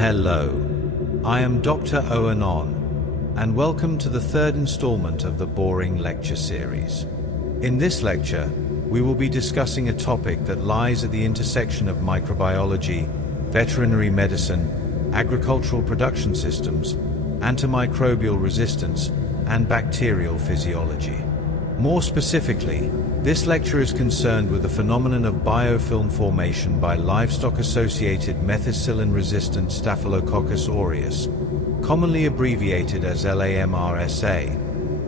Hello, I am Dr. Owen On, and welcome to the third installment of the Boring Lecture series. In this lecture, we will be discussing a topic that lies at the intersection of microbiology, veterinary medicine, agricultural production systems, antimicrobial resistance, and bacterial physiology. More specifically, this lecture is concerned with the phenomenon of biofilm formation by livestock-associated methicillin-resistant Staphylococcus aureus, commonly abbreviated as LA-MRSA,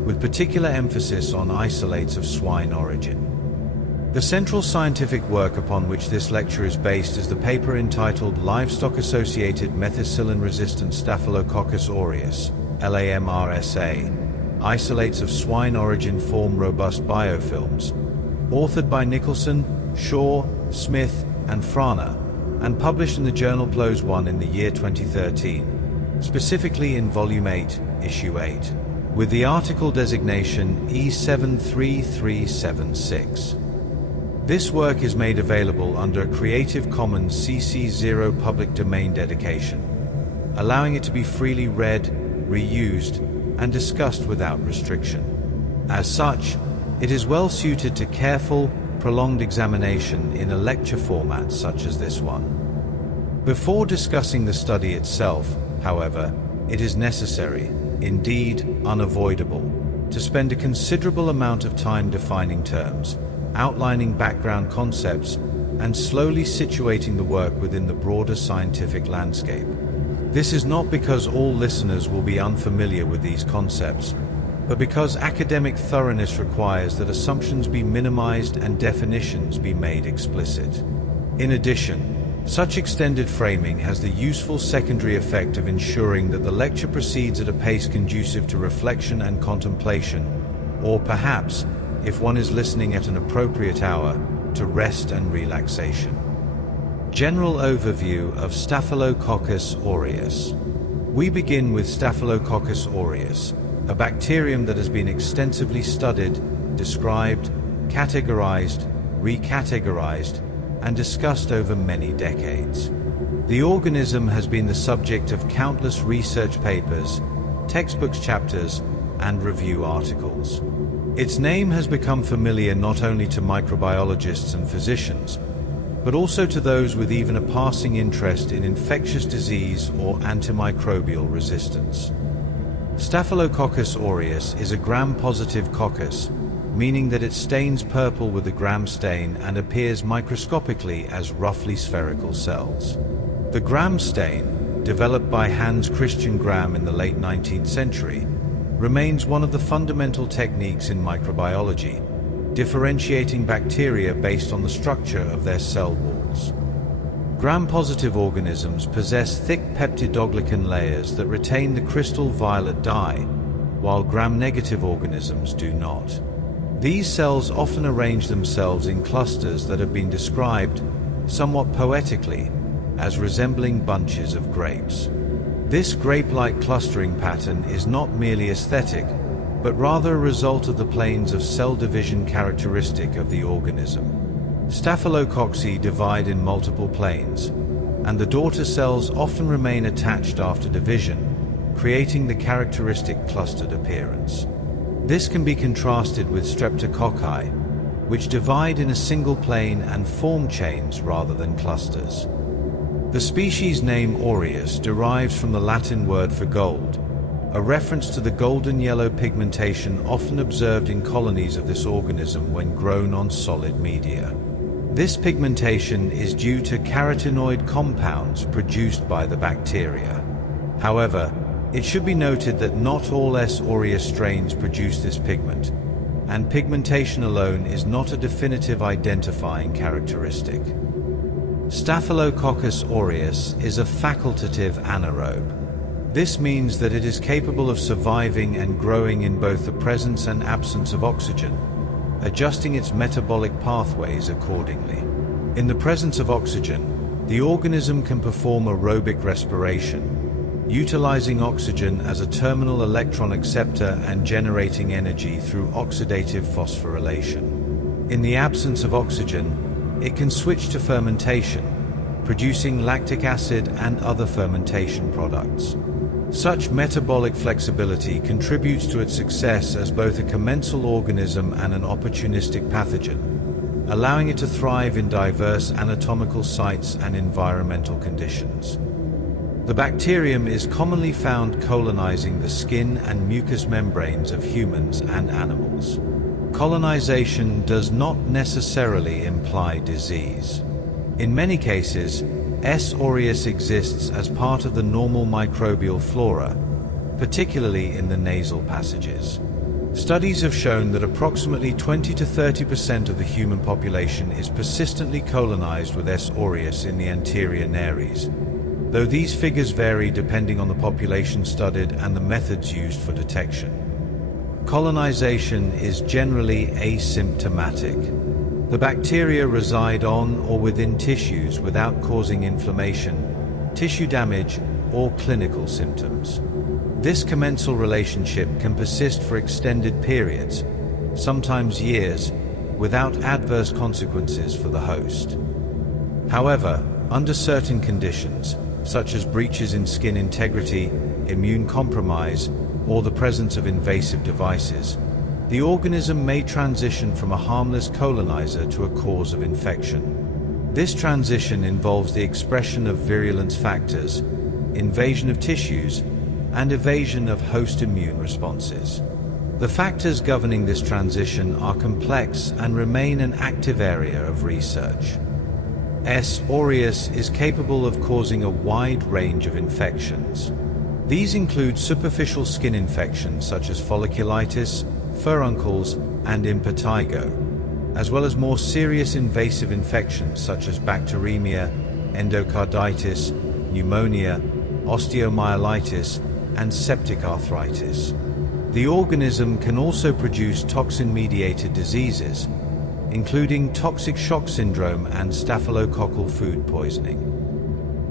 with particular emphasis on isolates of swine origin. The central scientific work upon which this lecture is based is the paper entitled Livestock-associated methicillin-resistant Staphylococcus aureus, LA-MRSA, Isolates of Swine Origin Form Robust Biofilms, authored by Nicholson, Shaw, Smith, and Frana, and published in the journal PLOS I in the year 2013, specifically in Volume 8, Issue 8, with the article designation E73376. This work is made available under a Creative Commons CC0 public domain dedication, allowing it to be freely read, reused, and discussed without restriction. As such, it is well suited to careful, prolonged examination in a lecture format such as this one. Before discussing the study itself, however, it is necessary, indeed unavoidable, to spend a considerable amount of time defining terms, outlining background concepts, and slowly situating the work within the broader scientific landscape. This is not because all listeners will be unfamiliar with these concepts, but because academic thoroughness requires that assumptions be minimized and definitions be made explicit. In addition, such extended framing has the useful secondary effect of ensuring that the lecture proceeds at a pace conducive to reflection and contemplation, or perhaps, if one is listening at an appropriate hour, to rest and relaxation. General overview of Staphylococcus aureus. We begin with Staphylococcus aureus, a bacterium that has been extensively studied, described, categorized, recategorized, and discussed over many decades. The organism has been the subject of countless research papers, textbooks chapters, and review articles. Its name has become familiar not only to microbiologists and physicians, but also to those with even a passing interest in infectious disease or antimicrobial resistance. Staphylococcus aureus is a gram-positive coccus, meaning that it stains purple with a gram stain and appears microscopically as roughly spherical cells. The gram stain, developed by Hans Christian Gram in the late 19th century, remains one of the fundamental techniques in microbiology, differentiating bacteria based on the structure of their cell walls. Gram-positive organisms possess thick peptidoglycan layers that retain the crystal violet dye, while gram-negative organisms do not. These cells often arrange themselves in clusters that have been described, somewhat poetically, as resembling bunches of grapes. This grape-like clustering pattern is not merely aesthetic, but rather a result of the planes of cell division characteristic of the organism. Staphylococci divide in multiple planes, and the daughter cells often remain attached after division, creating the characteristic clustered appearance. This can be contrasted with streptococci, which divide in a single plane and form chains rather than clusters. The species name aureus derives from the Latin word for gold, a reference to the golden yellow pigmentation often observed in colonies of this organism when grown on solid media. This pigmentation is due to carotenoid compounds produced by the bacteria. However, it should be noted that not all S. aureus strains produce this pigment, and pigmentation alone is not a definitive identifying characteristic. Staphylococcus aureus is a facultative anaerobe. This means that it is capable of surviving and growing in both the presence and absence of oxygen, adjusting its metabolic pathways accordingly. In the presence of oxygen, the organism can perform aerobic respiration, utilizing oxygen as a terminal electron acceptor and generating energy through oxidative phosphorylation. In the absence of oxygen, it can switch to fermentation, producing lactic acid and other fermentation products. Such metabolic flexibility contributes to its success as both a commensal organism and an opportunistic pathogen, allowing it to thrive in diverse anatomical sites and environmental conditions. The bacterium is commonly found colonizing the skin and mucous membranes of humans and animals. Colonization does not necessarily imply disease. In many cases, S. aureus exists as part of the normal microbial flora, particularly in the nasal passages. Studies have shown that approximately 20 to 30% of the human population is persistently colonized with S. aureus in the anterior nares, though these figures vary depending on the population studied and the methods used for detection. Colonization is generally asymptomatic. The bacteria reside on or within tissues without causing inflammation, tissue damage, or clinical symptoms. This commensal relationship can persist for extended periods, sometimes years, without adverse consequences for the host. However, under certain conditions, such as breaches in skin integrity, immune compromise, or the presence of invasive devices, the organism may transition from a harmless colonizer to a cause of infection. This transition involves the expression of virulence factors, invasion of tissues, and evasion of host immune responses. The factors governing this transition are complex and remain an active area of research. S. aureus is capable of causing a wide range of infections. These include superficial skin infections such as folliculitis, furuncles, and impetigo, as well as more serious invasive infections such as bacteremia, endocarditis, pneumonia, osteomyelitis, and septic arthritis. The organism can also produce toxin-mediated diseases, including toxic shock syndrome and staphylococcal food poisoning.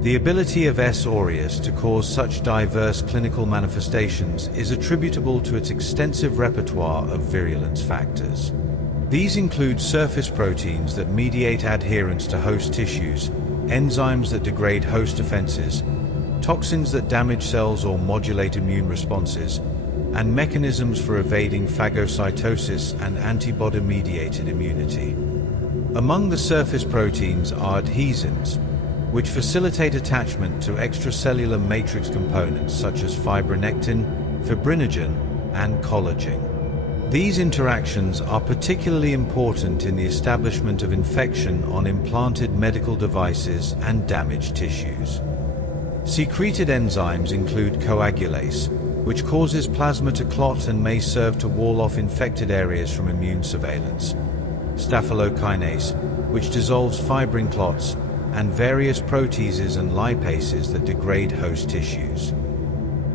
The ability of S. aureus to cause such diverse clinical manifestations is attributable to its extensive repertoire of virulence factors. These include surface proteins that mediate adherence to host tissues, enzymes that degrade host defenses, toxins that damage cells or modulate immune responses, and mechanisms for evading phagocytosis and antibody-mediated immunity. Among the surface proteins are adhesins, which facilitate attachment to extracellular matrix components such as fibronectin, fibrinogen, and collagen. These interactions are particularly important in the establishment of infection on implanted medical devices and damaged tissues. Secreted enzymes include coagulase, which causes plasma to clot and may serve to wall off infected areas from immune surveillance, staphylokinase, which dissolves fibrin clots, and various proteases and lipases that degrade host tissues.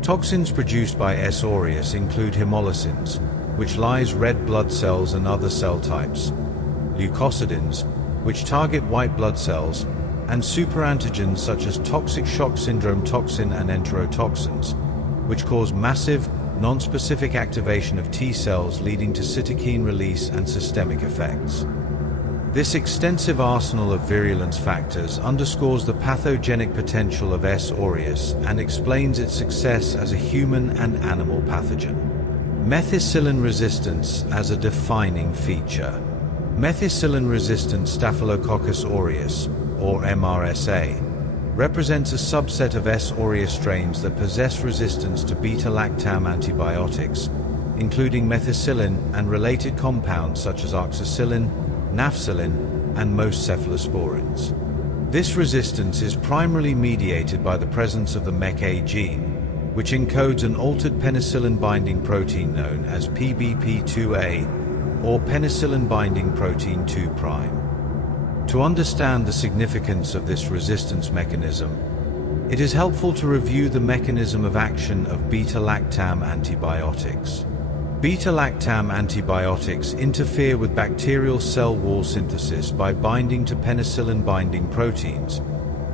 Toxins produced by S. aureus include hemolysins, which lyse red blood cells and other cell types, leukocidins, which target white blood cells, and superantigens such as toxic shock syndrome toxin and enterotoxins, which cause massive, non-specific activation of T cells leading to cytokine release and systemic effects. This extensive arsenal of virulence factors underscores the pathogenic potential of S. aureus and explains its success as a human and animal pathogen. Methicillin resistance as a defining feature. Methicillin-resistant Staphylococcus aureus, or MRSA, represents a subset of S. aureus strains that possess resistance to beta-lactam antibiotics, including methicillin and related compounds such as oxacillin, nafcillin, and most cephalosporins. This resistance is primarily mediated by the presence of the MEK gene, which encodes an altered penicillin-binding protein known as PBP2A, or penicillin-binding protein 2'. To understand the significance of this resistance mechanism, it is helpful to review the mechanism of action of beta-lactam antibiotics. Beta-lactam antibiotics interfere with bacterial cell wall synthesis by binding to penicillin-binding proteins,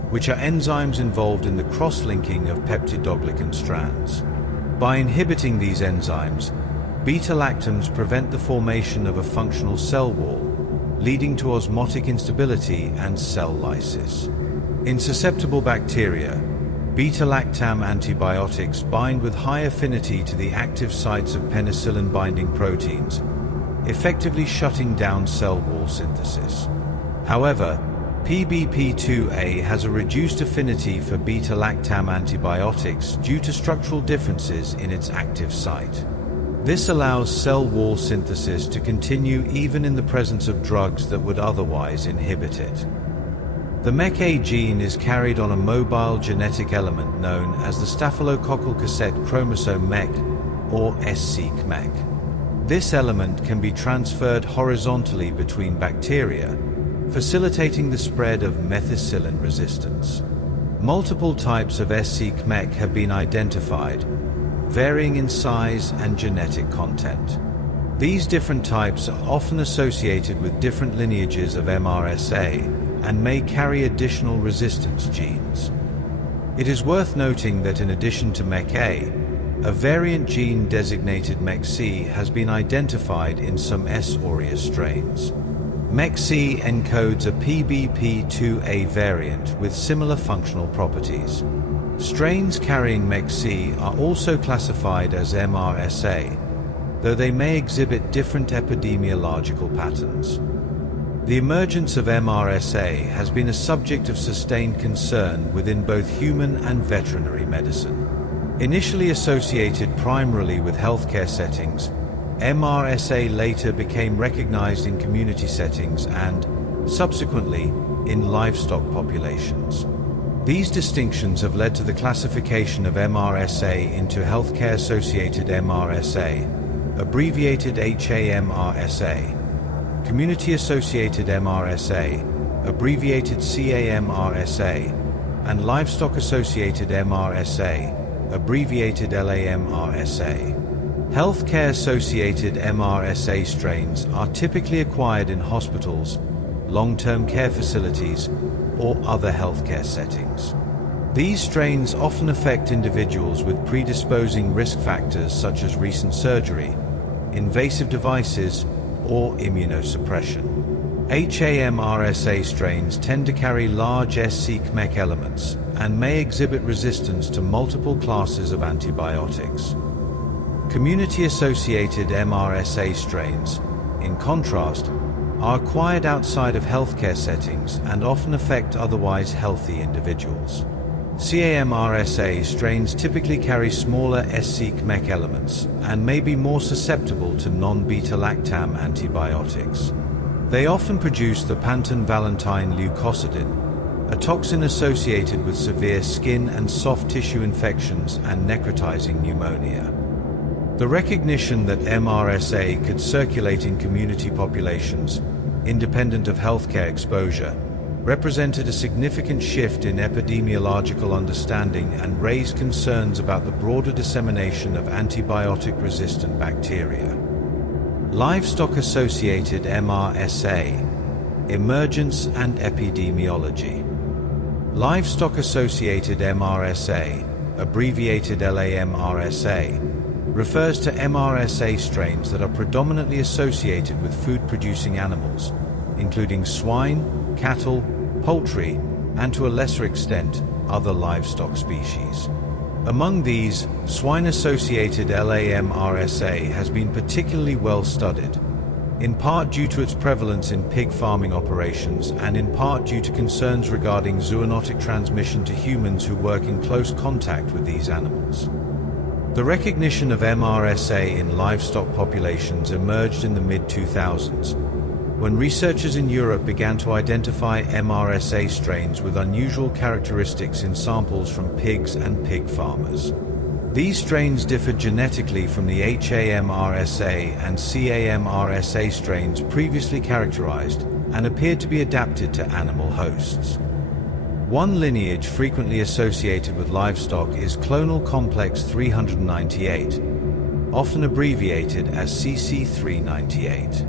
which are enzymes involved in the cross-linking of peptidoglycan strands. By inhibiting these enzymes, beta-lactams prevent the formation of a functional cell wall, leading to osmotic instability and cell lysis. In susceptible bacteria, beta-lactam antibiotics bind with high affinity to the active sites of penicillin-binding proteins, effectively shutting down cell wall synthesis. However, PBP2A has a reduced affinity for beta-lactam antibiotics due to structural differences in its active site. This allows cell wall synthesis to continue even in the presence of drugs that would otherwise inhibit it. The MEK-A gene is carried on a mobile genetic element known as the staphylococcal cassette chromosome MEK, or SC-MEK. This element can be transferred horizontally between bacteria, facilitating the spread of methicillin resistance. Multiple types of SC-MEK have been identified, varying in size and genetic content. These different types are often associated with different lineages of MRSA and may carry additional resistance genes. It is worth noting that in addition to MEK-A, a variant gene designated MEK-C has been identified in some S. aureus strains. MEK-C encodes a PBP2A variant with similar functional properties. Strains carrying MEK-C are also classified as MRSA, though they may exhibit different epidemiological patterns. The emergence of MRSA has been a subject of sustained concern within both human and veterinary medicine. Initially associated primarily with healthcare settings, MRSA later became recognized in community settings and, subsequently, in livestock populations. These distinctions have led to the classification of MRSA into healthcare-associated MRSA, abbreviated HA-MRSA, community-associated MRSA, abbreviated CA-MRSA, and livestock-associated MRSA, abbreviated LA-MRSA. Healthcare-associated MRSA strains are typically acquired in hospitals, long-term care facilities, or other healthcare settings. These strains often affect individuals with predisposing risk factors such as recent surgery, invasive devices, or immunosuppression. HA-MRSA strains tend to carry large SC-MEK elements and may exhibit resistance to multiple classes of antibiotics. Community-associated MRSA strains, in contrast, are acquired outside of healthcare settings and often affect otherwise healthy individuals. CA-MRSA strains typically carry smaller SC-MEK elements and may be more susceptible to non-beta-lactam antibiotics. They often produce the Panton-Valentine leukocidin, a toxin associated with severe skin and soft tissue infections and necrotizing pneumonia. The recognition that MRSA could circulate in community populations, independent of healthcare exposure, represented a significant shift in epidemiological understanding and raised concerns about the broader dissemination of antibiotic-resistant bacteria. Livestock-associated MRSA, emergence and epidemiology. Livestock-associated MRSA, abbreviated LA-MRSA, refers to MRSA strains that are predominantly associated with food-producing animals, including swine, cattle, poultry, and to a lesser extent, other livestock species. Among these, swine-associated LA-MRSA has been particularly well studied, in part due to its prevalence in pig farming operations and in part due to concerns regarding zoonotic transmission to humans who work in close contact with these animals. The recognition of MRSA in livestock populations emerged in the mid-2000s, when researchers in Europe began to identify MRSA strains with unusual characteristics in samples from pigs and pig farmers. These strains differed genetically from the HA-MRSA and CA-MRSA strains previously characterized and appeared to be adapted to animal hosts. One lineage frequently associated with livestock is clonal complex 398, often abbreviated as CC398.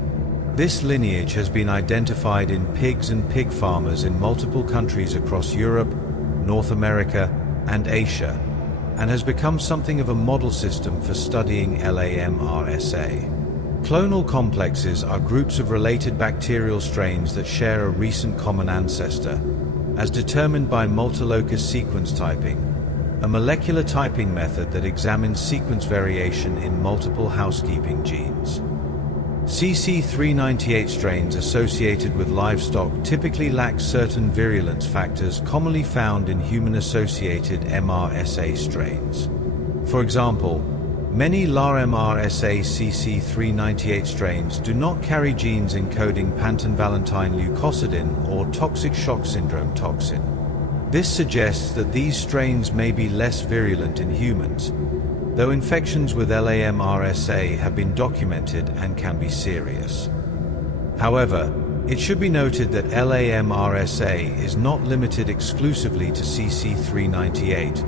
This lineage has been identified in pigs and pig farmers in multiple countries across Europe, North America, and Asia, and has become something of a model system for studying LA-MRSA. Clonal complexes are groups of related bacterial strains that share a recent common ancestor, as determined by multilocus sequence typing, a molecular typing method that examines sequence variation in multiple housekeeping genes. CC398 strains associated with livestock typically lack certain virulence factors commonly found in human-associated MRSA strains. For example, many LA-MRSA CC398 strains do not carry genes encoding pantenvalentine leukocidin or toxic shock syndrome toxin. This suggests that these strains may be less virulent in humans, though infections with LA-MRSA have been documented and can be serious. However, it should be noted that LA-MRSA is not limited exclusively to CC398,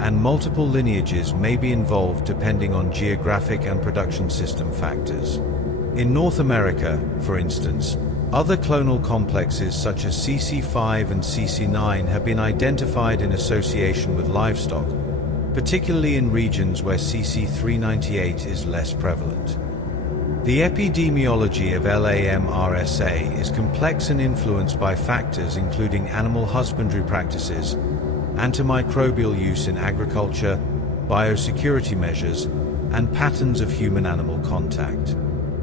and multiple lineages may be involved depending on geographic and production system factors. In North America, for instance, other clonal complexes such as CC5 and CC9 have been identified in association with livestock, particularly in regions where CC398 is less prevalent. The epidemiology of LA-MRSA is complex and influenced by factors including animal husbandry practices, antimicrobial use in agriculture, biosecurity measures, and patterns of human-animal contact.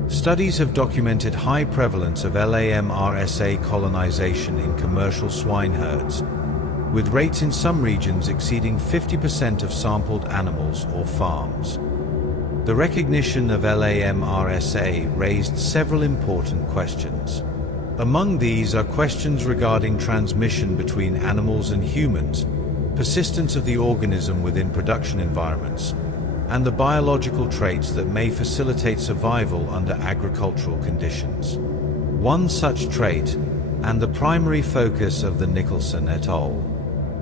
Studies have documented high prevalence of LA-MRSA colonization in commercial swine herds, with rates in some regions exceeding 50% of sampled animals or farms. The recognition of LA-MRSA raised several important questions. Among these are questions regarding transmission between animals and humans, persistence of the organism within production environments, and the biological traits that may facilitate survival under agricultural conditions. One such trait, and the primary focus of the Nicholson et al.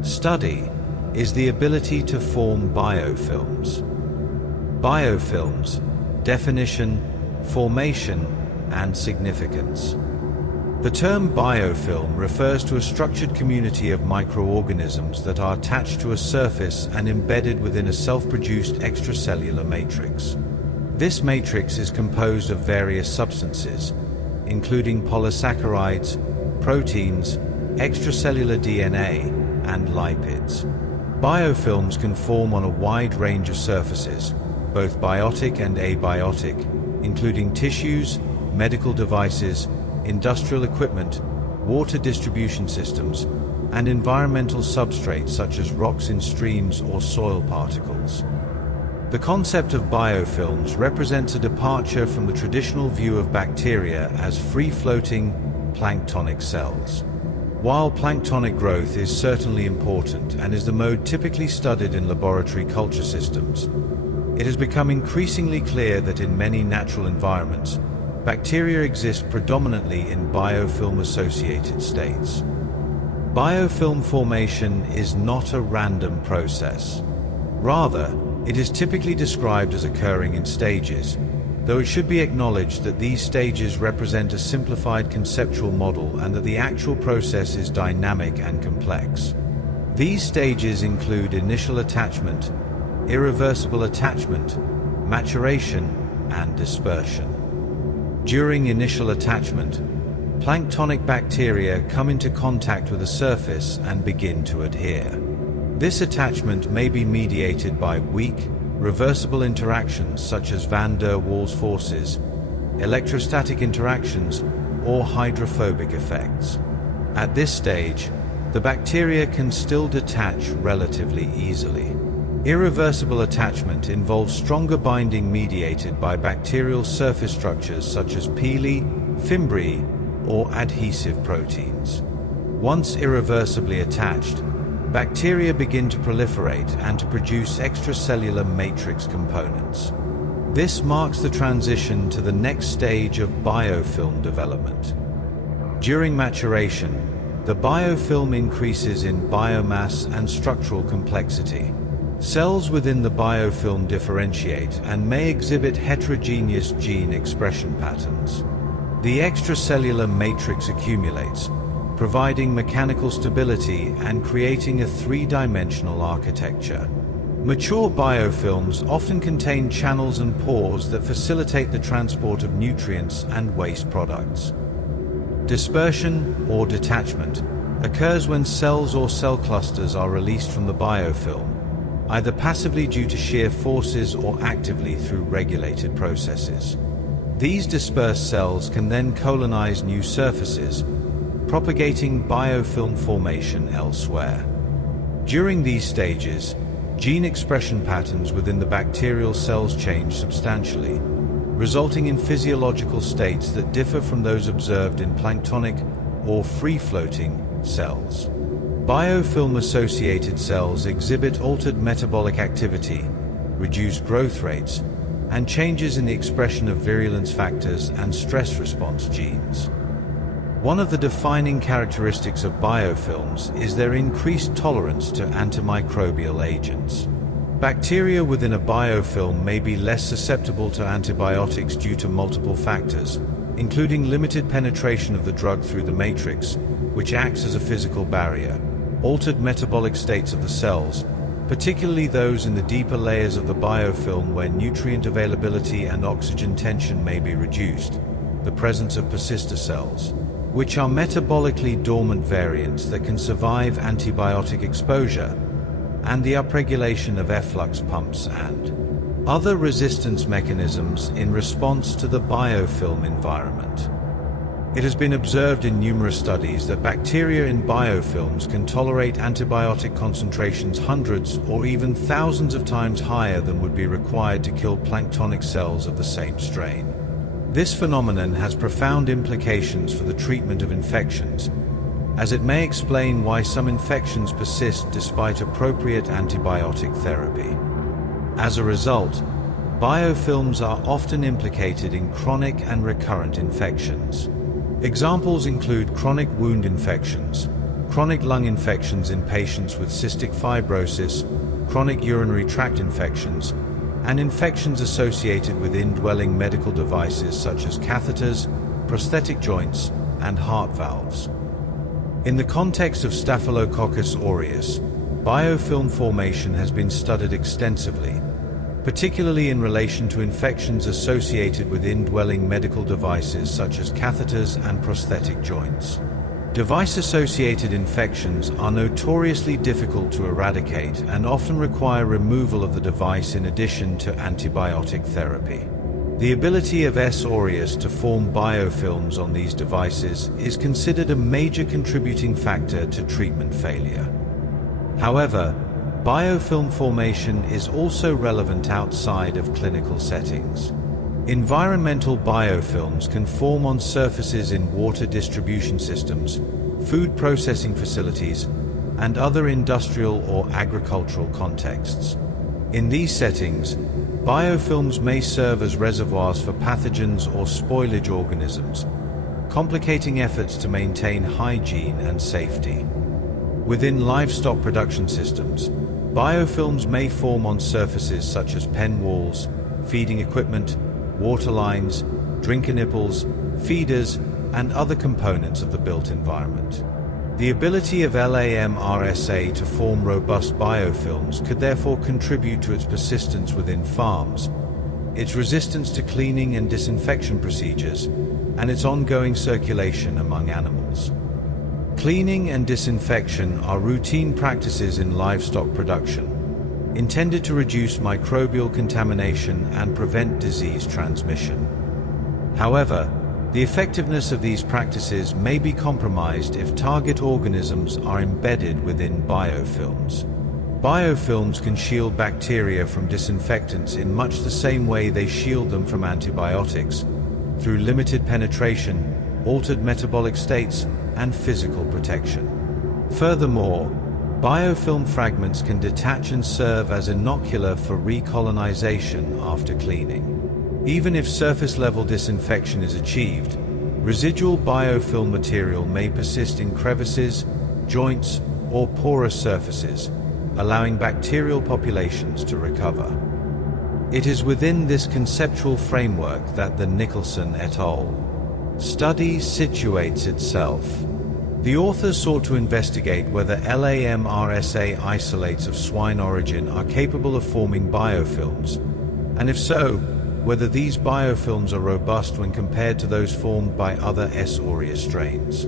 Study, is the ability to form biofilms. Biofilms, definition, formation, and significance. The term biofilm refers to a structured community of microorganisms that are attached to a surface and embedded within a self-produced extracellular matrix. This matrix is composed of various substances, including polysaccharides, proteins, extracellular DNA, and lipids. Biofilms can form on a wide range of surfaces, both biotic and abiotic, including tissues, medical devices, industrial equipment, water distribution systems, and environmental substrates such as rocks in streams or soil particles. The concept of biofilms represents a departure from the traditional view of bacteria as free-floating, planktonic cells. While planktonic growth is certainly important and is the mode typically studied in laboratory culture systems, it has become increasingly clear that in many natural environments, bacteria exist predominantly in biofilm-associated states. Biofilm formation is not a random process. Rather, it is typically described as occurring in stages, though it should be acknowledged that these stages represent a simplified conceptual model and that the actual process is dynamic and complex. These stages include initial attachment, irreversible attachment, maturation, and dispersion. During initial attachment, planktonic bacteria come into contact with the surface and begin to adhere. This attachment may be mediated by weak, reversible interactions such as van der Waals forces, electrostatic interactions, or hydrophobic effects. At this stage, the bacteria can still detach relatively easily. Irreversible attachment involves stronger binding mediated by bacterial surface structures such as pili, fimbriae, or adhesive proteins. Once irreversibly attached, bacteria begin to proliferate and to produce extracellular matrix components. This marks the transition to the next stage of biofilm development. During maturation, the biofilm increases in biomass and structural complexity. Cells within the biofilm differentiate and may exhibit heterogeneous gene expression patterns. The extracellular matrix accumulates, providing mechanical stability and creating a three-dimensional architecture. Mature biofilms often contain channels and pores that facilitate the transport of nutrients and waste products. Dispersion or detachment occurs when cells or cell clusters are released from the biofilm, either passively due to shear forces or actively through regulated processes. These dispersed cells can then colonize new surfaces, propagating biofilm formation elsewhere. During these stages, gene expression patterns within the bacterial cells change substantially, resulting in physiological states that differ from those observed in planktonic or free-floating cells. Biofilm-associated cells exhibit altered metabolic activity, reduced growth rates, and changes in the expression of virulence factors and stress response genes. One of the defining characteristics of biofilms is their increased tolerance to antimicrobial agents. Bacteria within a biofilm may be less susceptible to antibiotics due to multiple factors, including limited penetration of the drug through the matrix, which acts as a physical barrier, altered metabolic states of the cells, particularly those in the deeper layers of the biofilm where nutrient availability and oxygen tension may be reduced, the presence of persister cells, which are metabolically dormant variants that can survive antibiotic exposure, and the upregulation of efflux pumps and other resistance mechanisms in response to the biofilm environment. It has been observed in numerous studies that bacteria in biofilms can tolerate antibiotic concentrations hundreds or even thousands of times higher than would be required to kill planktonic cells of the same strain. This phenomenon has profound implications for the treatment of infections, as it may explain why some infections persist despite appropriate antibiotic therapy. As a result, biofilms are often implicated in chronic and recurrent infections. Examples include chronic wound infections, chronic lung infections in patients with cystic fibrosis, chronic urinary tract infections, and infections associated with indwelling medical devices such as catheters, prosthetic joints, and heart valves. In the context of Staphylococcus aureus, biofilm formation has been studied extensively, particularly in relation to infections associated with indwelling medical devices such as catheters and prosthetic joints. Device-associated infections are notoriously difficult to eradicate and often require removal of the device in addition to antibiotic therapy. The ability of S. aureus to form biofilms on these devices is considered a major contributing factor to treatment failure. However, biofilm formation is also relevant outside of clinical settings. Environmental biofilms can form on surfaces in water distribution systems, food processing facilities, and other industrial or agricultural contexts. In these settings, biofilms may serve as reservoirs for pathogens or spoilage organisms, complicating efforts to maintain hygiene and safety. Within livestock production systems, biofilms may form on surfaces such as pen walls, feeding equipment, water lines, drinker nipples, feeders, and other components of the built environment. The ability of LA-MRSA to form robust biofilms could therefore contribute to its persistence within farms, its resistance to cleaning and disinfection procedures, and its ongoing circulation among animals. Cleaning and disinfection are routine practices in livestock production, intended to reduce microbial contamination and prevent disease transmission. However, the effectiveness of these practices may be compromised if target organisms are embedded within biofilms. Biofilms can shield bacteria from disinfectants in much the same way they shield them from antibiotics, through limited penetration, altered metabolic states, and physical protection. Furthermore, biofilm fragments can detach and serve as inocular for recolonization after cleaning. Even if surface-level disinfection is achieved, residual biofilm material may persist in crevices, joints, or porous surfaces, allowing bacterial populations to recover. It is within this conceptual framework that the Nicholson et al. Study situates itself. The authors sought to investigate whether LA-MRSA isolates of swine origin are capable of forming biofilms, and if so, whether these biofilms are robust when compared to those formed by other S. aureus strains.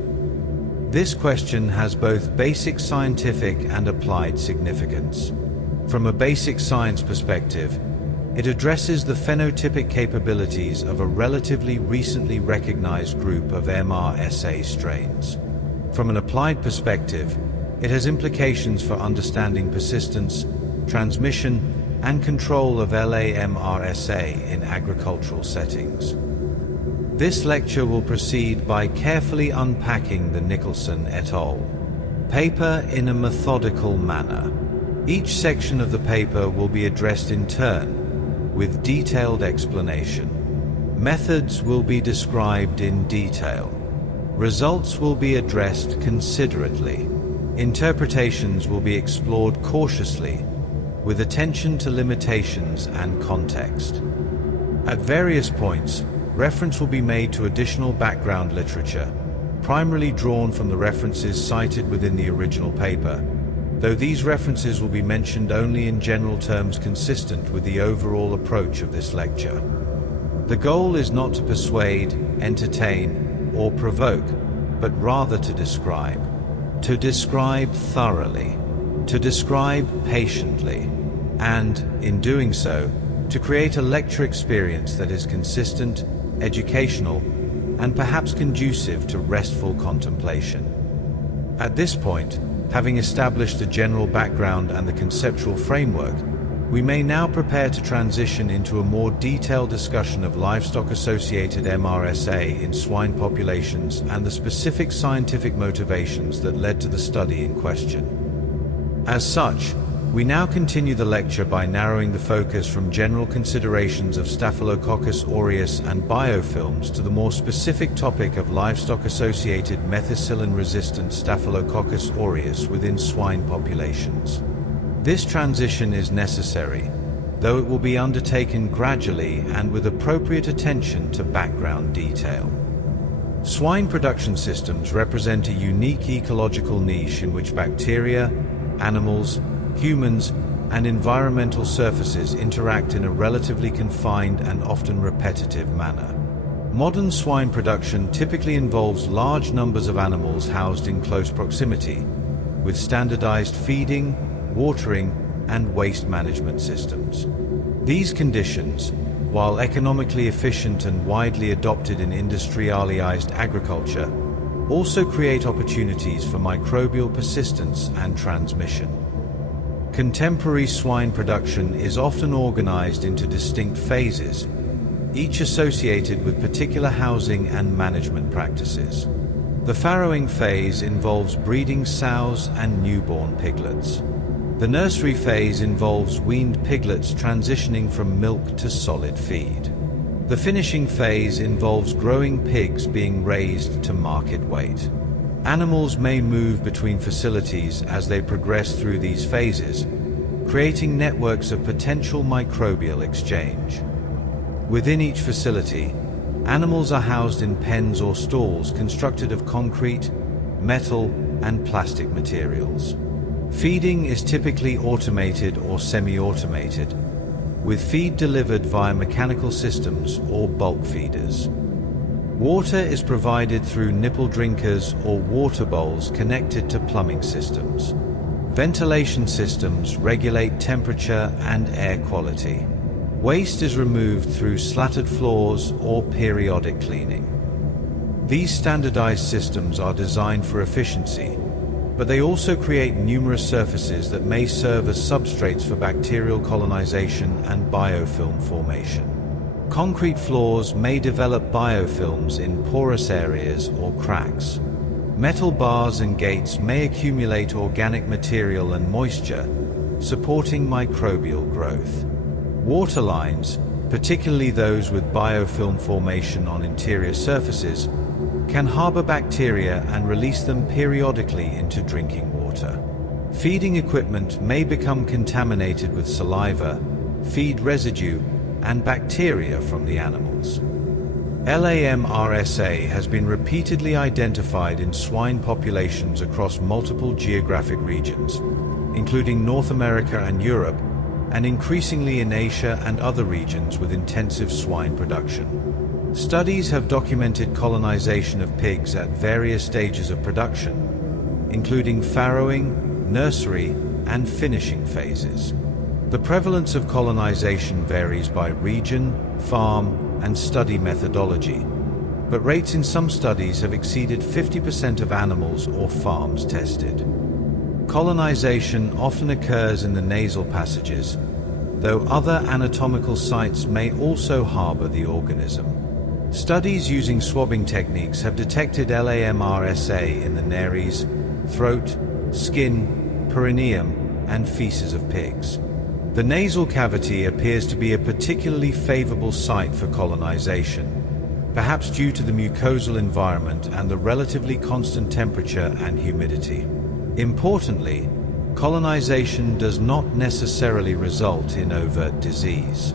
This question has both basic scientific and applied significance. From a basic science perspective, it addresses the phenotypic capabilities of a relatively recently recognized group of MRSA strains. From an applied perspective, it has implications for understanding persistence, transmission, and control of LA-MRSA in agricultural settings. This lecture will proceed by carefully unpacking the Nicholson et al. Paper in a methodical manner. Each section of the paper will be addressed in turn, with detailed explanation. Methods will be described in detail. Results will be addressed considerately. Interpretations will be explored cautiously, with attention to limitations and context. At various points, reference will be made to additional background literature, primarily drawn from the references cited within the original paper, though these references will be mentioned only in general terms consistent with the overall approach of this lecture. The goal is not to persuade, entertain, or provoke, but rather to describe thoroughly, to describe patiently, and, in doing so, to create a lecture experience that is consistent, educational, and perhaps conducive to restful contemplation. At this point, having established the general background and the conceptual framework, we may now prepare to transition into a more detailed discussion of livestock-associated MRSA in swine populations and the specific scientific motivations that led to the study in question. As such, we now continue the lecture by narrowing the focus from general considerations of Staphylococcus aureus and biofilms to the more specific topic of livestock-associated methicillin-resistant Staphylococcus aureus within swine populations. This transition is necessary, though it will be undertaken gradually and with appropriate attention to background detail. Swine production systems represent a unique ecological niche in which bacteria, animals, humans, and environmental surfaces interact in a relatively confined and often repetitive manner. Modern swine production typically involves large numbers of animals housed in close proximity, with standardized feeding, watering, and waste management systems. These conditions, while economically efficient and widely adopted in industrialized agriculture, also create opportunities for microbial persistence and transmission. Contemporary swine production is often organized into distinct phases, each associated with particular housing and management practices. The farrowing phase involves breeding sows and newborn piglets. The nursery phase involves weaned piglets transitioning from milk to solid feed. The finishing phase involves growing pigs being raised to market weight. Animals may move between facilities as they progress through these phases, creating networks of potential microbial exchange. Within each facility, animals are housed in pens or stalls constructed of concrete, metal, and plastic materials. Feeding is typically automated or semi-automated, with feed delivered via mechanical systems or bulk feeders. Water is provided through nipple drinkers or water bowls connected to plumbing systems. Ventilation systems regulate temperature and air quality. Waste is removed through slatted floors or periodic cleaning. These standardized systems are designed for efficiency, but they also create numerous surfaces that may serve as substrates for bacterial colonization and biofilm formation. Concrete floors may develop biofilms in porous areas or cracks. Metal bars and gates may accumulate organic material and moisture, supporting microbial growth. Water lines, particularly those with biofilm formation on interior surfaces, can harbor bacteria and release them periodically into drinking water. Feeding equipment may become contaminated with saliva, feed residue, and bacteria from the animals. LA-MRSA has been repeatedly identified in swine populations across multiple geographic regions, including North America and Europe, and increasingly in Asia and other regions with intensive swine production. Studies have documented colonization of pigs at various stages of production, including farrowing, nursery, and finishing phases. The prevalence of colonization varies by region, farm, and study methodology, but rates in some studies have exceeded 50% of animals or farms tested. Colonization often occurs in the nasal passages, though other anatomical sites may also harbor the organism. Studies using swabbing techniques have detected LA-MRSA in the nares, throat, skin, perineum, and feces of pigs. The nasal cavity appears to be a particularly favorable site for colonization, perhaps due to the mucosal environment and the relatively constant temperature and humidity. Importantly, colonization does not necessarily result in overt disease.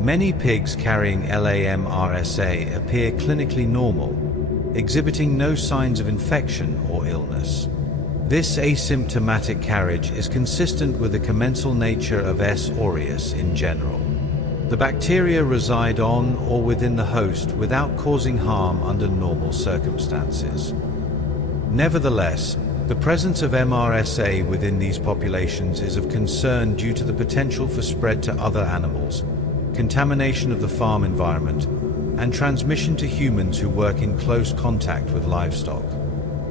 Many pigs carrying LA-MRSA appear clinically normal, exhibiting no signs of infection or illness. This asymptomatic carriage is consistent with the commensal nature of S. aureus in general. The bacteria reside on or within the host without causing harm under normal circumstances. Nevertheless, the presence of MRSA within these populations is of concern due to the potential for spread to other animals, contamination of the farm environment, and transmission to humans who work in close contact with livestock.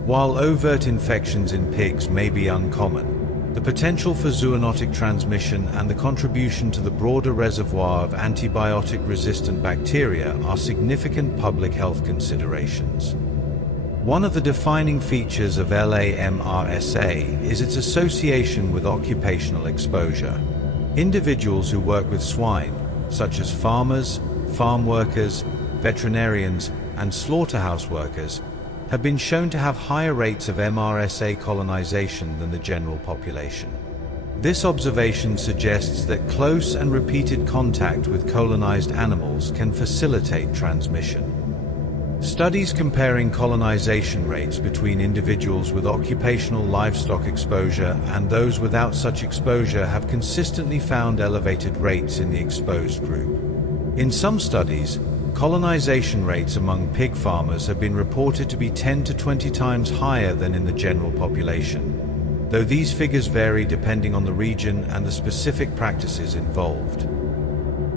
While overt infections in pigs may be uncommon, the potential for zoonotic transmission and the contribution to the broader reservoir of antibiotic-resistant bacteria are significant public health considerations. One of the defining features of LA-MRSA is its association with occupational exposure. Individuals who work with swine, such as farmers, farm workers, veterinarians, and slaughterhouse workers, have been shown to have higher rates of MRSA colonization than the general population. This observation suggests that close and repeated contact with colonized animals can facilitate transmission. Studies comparing colonization rates between individuals with occupational livestock exposure and those without such exposure have consistently found elevated rates in the exposed group. In some studies, colonization rates among pig farmers have been reported to be 10 to 20 times higher than in the general population, though these figures vary depending on the region and the specific practices involved.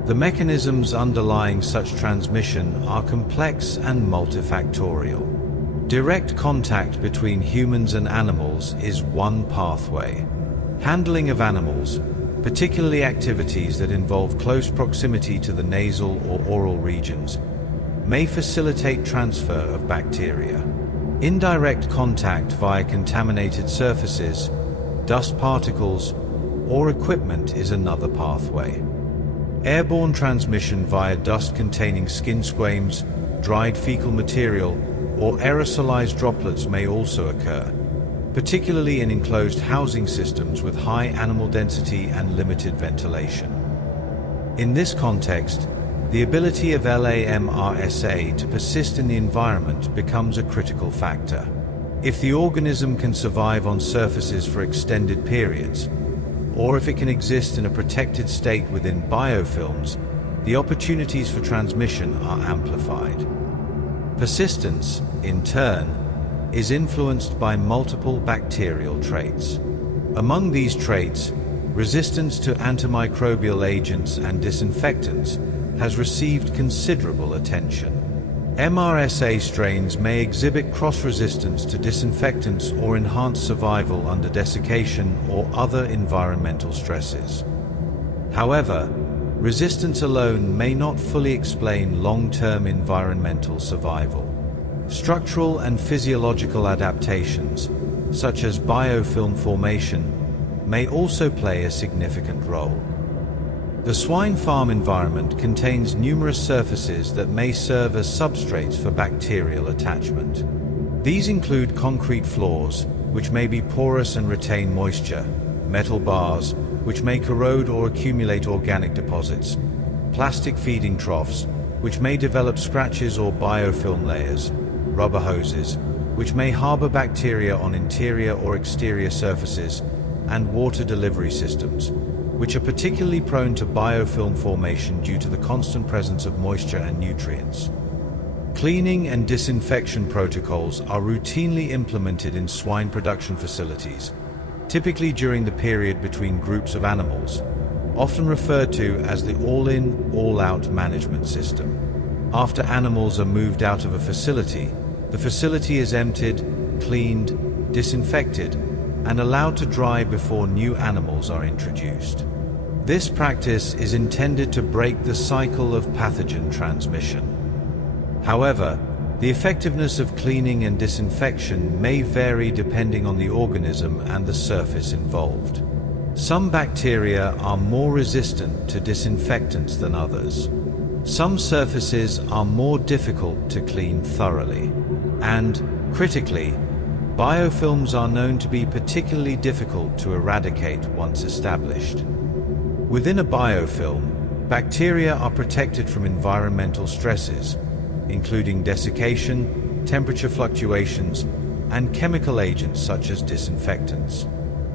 The mechanisms underlying such transmission are complex and multifactorial. Direct contact between humans and animals is one pathway. Handling of animals, particularly activities that involve close proximity to the nasal or oral regions, may facilitate transfer of bacteria. Indirect contact via contaminated surfaces, dust particles, or equipment is another pathway. Airborne transmission via dust-containing skin squames, dried fecal material, or aerosolized droplets may also occur, particularly in enclosed housing systems with high animal density and limited ventilation. In this context, the ability of LA-MRSA to persist in the environment becomes a critical factor. If the organism can survive on surfaces for extended periods, or if it can exist in a protected state within biofilms, the opportunities for transmission are amplified. Persistence, in turn, is influenced by multiple bacterial traits. Among these traits, resistance to antimicrobial agents and disinfectants has received considerable attention. MRSA strains may exhibit cross-resistance to disinfectants or enhance survival under desiccation or other environmental stresses. However, resistance alone may not fully explain long-term environmental survival. Structural and physiological adaptations, such as biofilm formation, may also play a significant role. The swine farm environment contains numerous surfaces that may serve as substrates for bacterial attachment. These include concrete floors, which may be porous and retain moisture, metal bars, which may corrode or accumulate organic deposits, plastic feeding troughs, which may develop scratches or biofilm layers, rubber hoses, which may harbor bacteria on interior or exterior surfaces, and water delivery systems, which are particularly prone to biofilm formation due to the constant presence of moisture and nutrients. Cleaning and disinfection protocols are routinely implemented in swine production facilities, typically during the period between groups of animals, often referred to as the all-in, all-out management system. After animals are moved out of a facility, the facility is emptied, cleaned, disinfected, and allowed to dry before new animals are introduced. This practice is intended to break the cycle of pathogen transmission. However, the effectiveness of cleaning and disinfection may vary depending on the organism and the surface involved. Some bacteria are more resistant to disinfectants than others. Some surfaces are more difficult to clean thoroughly. And, critically, biofilms are known to be particularly difficult to eradicate once established. Within a biofilm, bacteria are protected from environmental stresses, including desiccation, temperature fluctuations, and chemical agents such as disinfectants.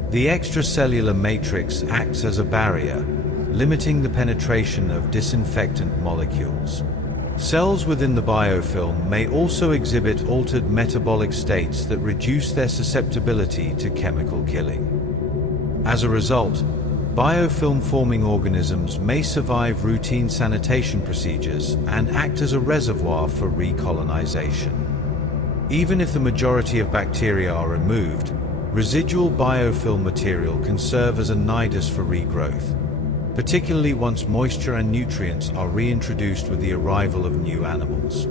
The extracellular matrix acts as a barrier, limiting the penetration of disinfectant molecules. Cells within the biofilm may also exhibit altered metabolic states that reduce their susceptibility to chemical killing. As a result, biofilm-forming organisms may survive routine sanitation procedures and act as a reservoir for recolonization. Even if the majority of bacteria are removed, residual biofilm material can serve as a nidus for regrowth, particularly once moisture and nutrients are reintroduced with the arrival of new animals.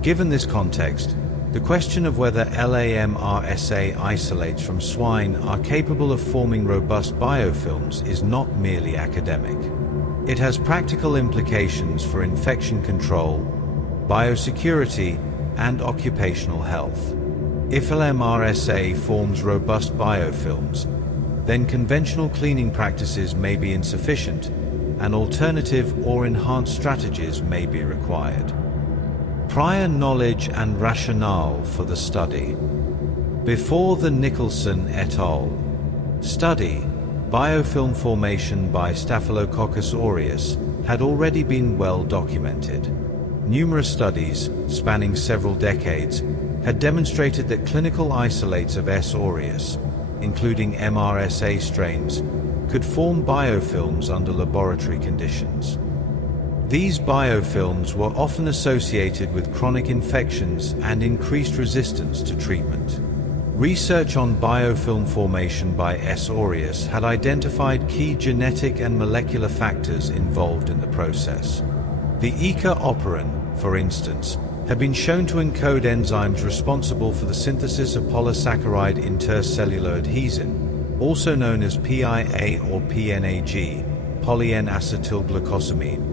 Given this context, the question of whether LA-MRSA isolates from swine are capable of forming robust biofilms is not merely academic. It has practical implications for infection control, biosecurity, and occupational health. If LA-MRSA forms robust biofilms, then conventional cleaning practices may be insufficient, and alternative or enhanced strategies may be required. Prior knowledge and rationale for the study. Before the Nicholson et al. Study, biofilm formation by Staphylococcus aureus had already been well documented. Numerous studies, spanning several decades, had demonstrated that clinical isolates of S. aureus, including MRSA strains, could form biofilms under laboratory conditions. These biofilms were often associated with chronic infections and increased resistance to treatment. Research on biofilm formation by S. aureus had identified key genetic and molecular factors involved in the process. The ECA operin, for instance, had been shown to encode enzymes responsible for the synthesis of polysaccharide intercellular adhesin, also known as PIA or PNAG, polyN-acetylglucosamine,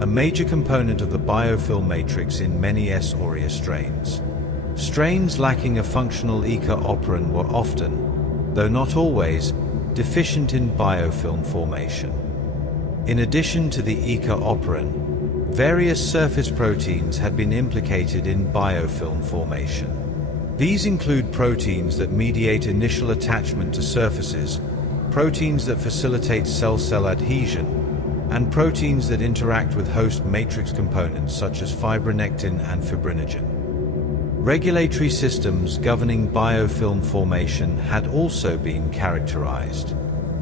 a major component of the biofilm matrix in many S. aureus strains. Strains lacking a functional ECA operin were often, though not always, deficient in biofilm formation. In addition to the ECA operin, various surface proteins had been implicated in biofilm formation. These include proteins that mediate initial attachment to surfaces, proteins that facilitate cell-cell adhesion, and proteins that interact with host matrix components such as fibronectin and fibrinogen. Regulatory systems governing biofilm formation had also been characterized.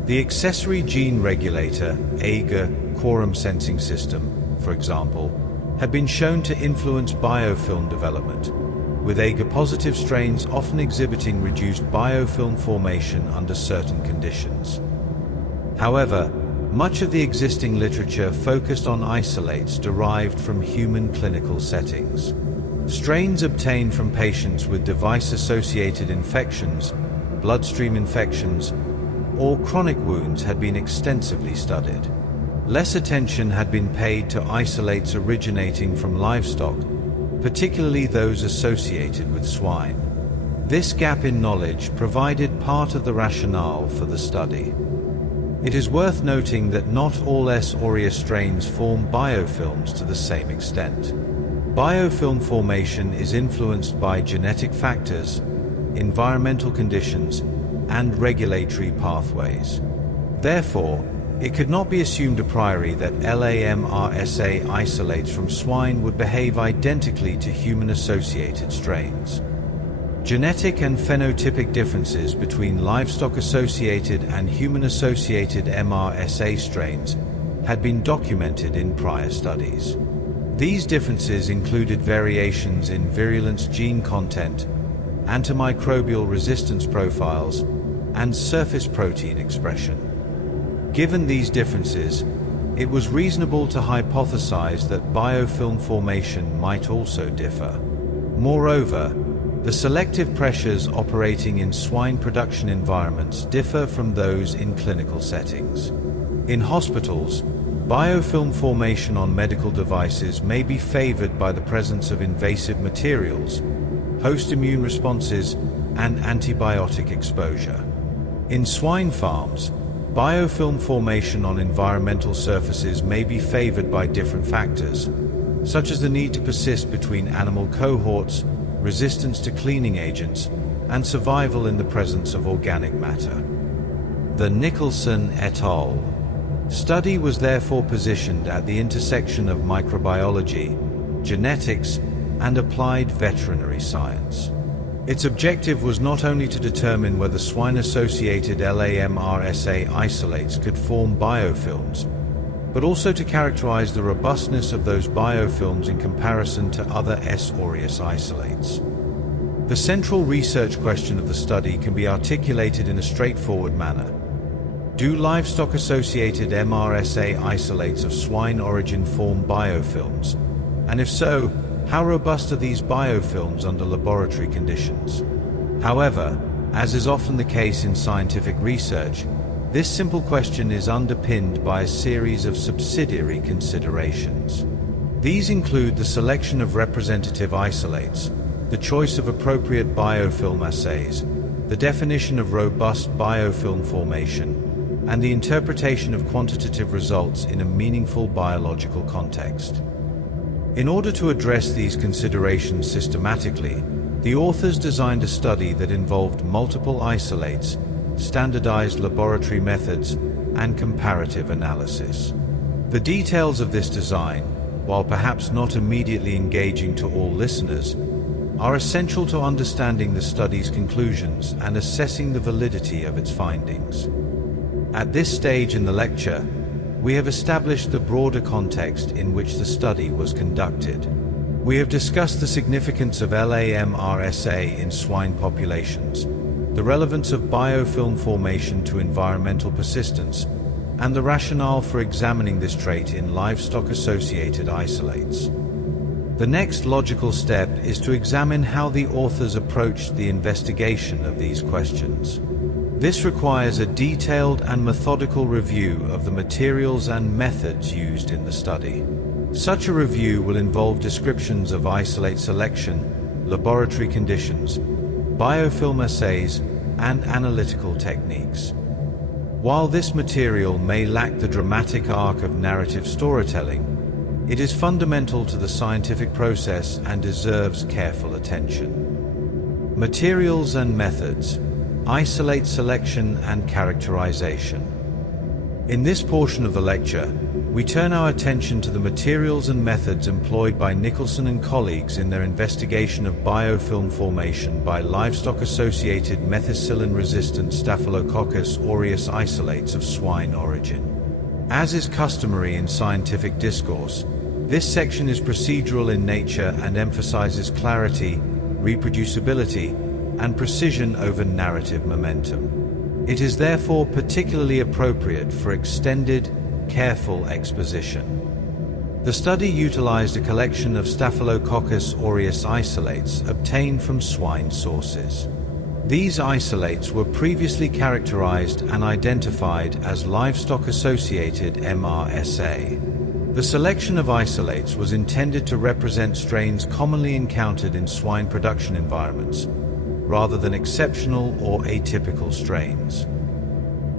The accessory gene regulator, AGA, quorum sensing system, for example, had been shown to influence biofilm development, with AGA-positive strains often exhibiting reduced biofilm formation under certain conditions. However, much of the existing literature focused on isolates derived from human clinical settings. Strains obtained from patients with device-associated infections, bloodstream infections, or chronic wounds had been extensively studied. Less attention had been paid to isolates originating from livestock, particularly those associated with swine. This gap in knowledge provided part of the rationale for the study. It is worth noting that not all S. aureus strains form biofilms to the same extent. Biofilm formation is influenced by genetic factors, environmental conditions, and regulatory pathways. Therefore, It could not be assumed a priori that LA-MRSA isolates from swine would behave identically to human-associated strains. Genetic and phenotypic differences between livestock-associated and human-associated MRSA strains had been documented in prior studies. These differences included variations in virulence gene content, antimicrobial resistance profiles, and surface protein expression. Given these differences, it was reasonable to hypothesize that biofilm formation might also differ. Moreover, the selective pressures operating in swine production environments differ from those in clinical settings. In hospitals, biofilm formation on medical devices may be favored by the presence of invasive materials, host immune responses, and antibiotic exposure. In swine farms, biofilm formation on environmental surfaces may be favored by different factors, such as the need to persist between animal cohorts, resistance to cleaning agents, and survival in the presence of organic matter. The Nicholson et al. Study was therefore positioned at the intersection of microbiology, genetics, and applied veterinary science. Its objective was not only to determine whether swine-associated LA-MRSA isolates could form biofilms, but also to characterize the robustness of those biofilms in comparison to other S. aureus isolates. The central research question of the study can be articulated in a straightforward manner. Do livestock-associated MRSA isolates of swine origin form biofilms? And if so, how robust are these biofilms under laboratory conditions? However, as is often the case in scientific research, this simple question is underpinned by a series of subsidiary considerations. These include the selection of representative isolates, the choice of appropriate biofilm assays, the definition of robust biofilm formation, and the interpretation of quantitative results in a meaningful biological context. In order to address these considerations systematically, the authors designed a study that involved multiple isolates, standardized laboratory methods, and comparative analysis. The details of this design, while perhaps not immediately engaging to all listeners, are essential to understanding the study's conclusions and assessing the validity of its findings. At this stage in the lecture, we have established the broader context in which the study was conducted. We have discussed the significance of LA-MRSA in swine populations, the relevance of biofilm formation to environmental persistence, and the rationale for examining this trait in livestock-associated isolates. The next logical step is to examine how the authors approached the investigation of these questions. This requires a detailed and methodical review of the materials and methods used in the study. Such a review will involve descriptions of isolate selection, laboratory conditions, biofilm assays, and analytical techniques. While this material may lack the dramatic arc of narrative storytelling, it is fundamental to the scientific process and deserves careful attention. Materials and methods, isolate selection and characterization. In this portion of the lecture, we turn our attention to the materials and methods employed by Nicholson and colleagues in their investigation of biofilm formation by livestock-associated methicillin-resistant Staphylococcus aureus isolates of swine origin. As is customary in scientific discourse, this section is procedural in nature and emphasizes clarity, reproducibility, and precision over narrative momentum. It is therefore particularly appropriate for extended, careful exposition. The study utilized a collection of Staphylococcus aureus isolates obtained from swine sources. These isolates were previously characterized and identified as livestock-associated MRSA. The selection of isolates was intended to represent strains commonly encountered in swine production environments, rather than exceptional or atypical strains.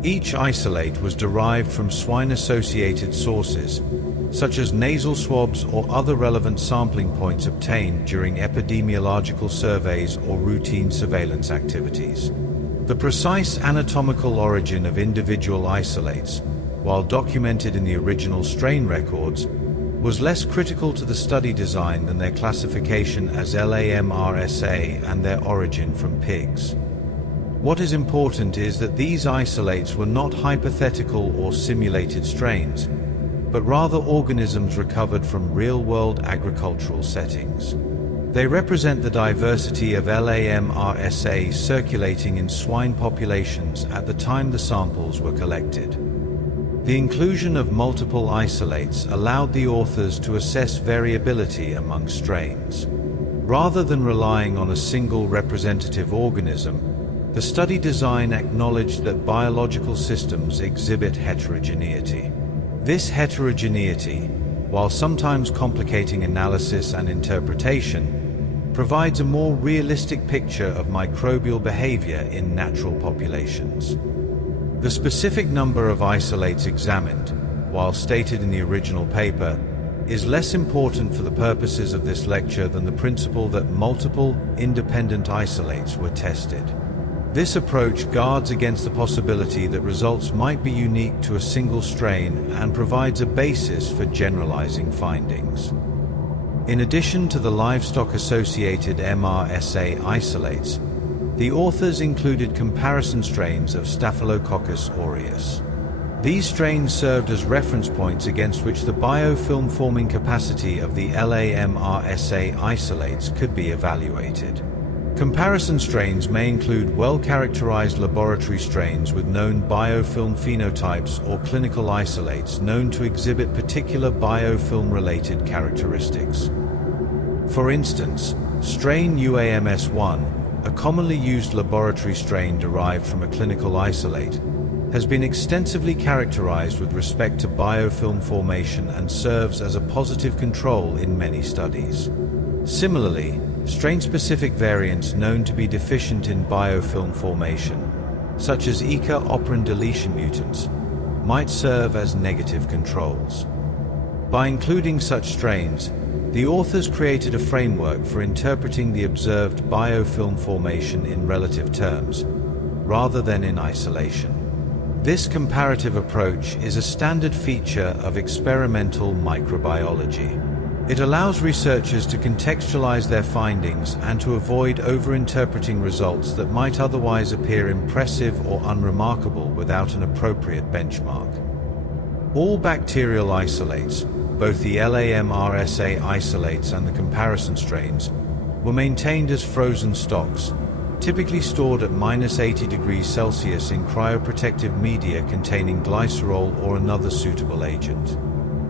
Each isolate was derived from swine-associated sources, such as nasal swabs or other relevant sampling points obtained during epidemiological surveys or routine surveillance activities. The precise anatomical origin of individual isolates, while documented in the original strain records, was less critical to the study design than their classification as LA-MRSA and their origin from pigs. What is important is that these isolates were not hypothetical or simulated strains, but rather organisms recovered from real-world agricultural settings. They represent the diversity of LA-MRSA circulating in swine populations at the time the samples were collected. The inclusion of multiple isolates allowed the authors to assess variability among strains. Rather than relying on a single representative organism, the study design acknowledged that biological systems exhibit heterogeneity. This heterogeneity, while sometimes complicating analysis and interpretation, provides a more realistic picture of microbial behavior in natural populations. The specific number of isolates examined, while stated in the original paper, is less important for the purposes of this lecture than the principle that multiple, independent isolates were tested. This approach guards against the possibility that results might be unique to a single strain and provides a basis for generalizing findings. In addition to the livestock-associated MRSA isolates, the authors included comparison strains of Staphylococcus aureus. These strains served as reference points against which the biofilm forming capacity of the LA-MRSA isolates could be evaluated. Comparison strains may include well-characterized laboratory strains with known biofilm phenotypes or clinical isolates known to exhibit particular biofilm-related characteristics. For instance, strain UAMS1, a commonly used laboratory strain derived from a clinical isolate, has been extensively characterized with respect to biofilm formation and serves as a positive control in many studies. Similarly, strain-specific variants known to be deficient in biofilm formation, such as ECA operin deletion mutants, might serve as negative controls. By including such strains, the authors created a framework for interpreting the observed biofilm formation in relative terms, rather than in isolation. This comparative approach is a standard feature of experimental microbiology. It allows researchers to contextualize their findings and to avoid over-interpreting results that might otherwise appear impressive or unremarkable without an appropriate benchmark. All bacterial isolates, both the LA-MRSA isolates and the comparison strains, were maintained as frozen stocks, typically stored at -80 degrees Celsius in cryoprotective media containing glycerol or another suitable agent.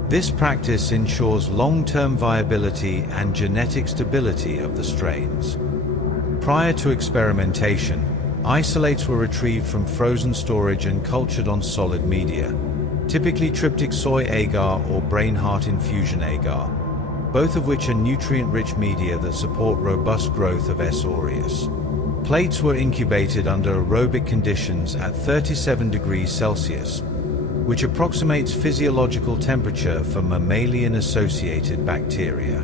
This practice ensures long-term viability and genetic stability of the strains. Prior to experimentation, isolates were retrieved from frozen storage and cultured on solid media, typically tryptic soy agar or brain-heart infusion agar, both of which are nutrient-rich media that support robust growth of S. aureus. Plates were incubated under aerobic conditions at 37 degrees Celsius, which approximates physiological temperature for mammalian-associated bacteria.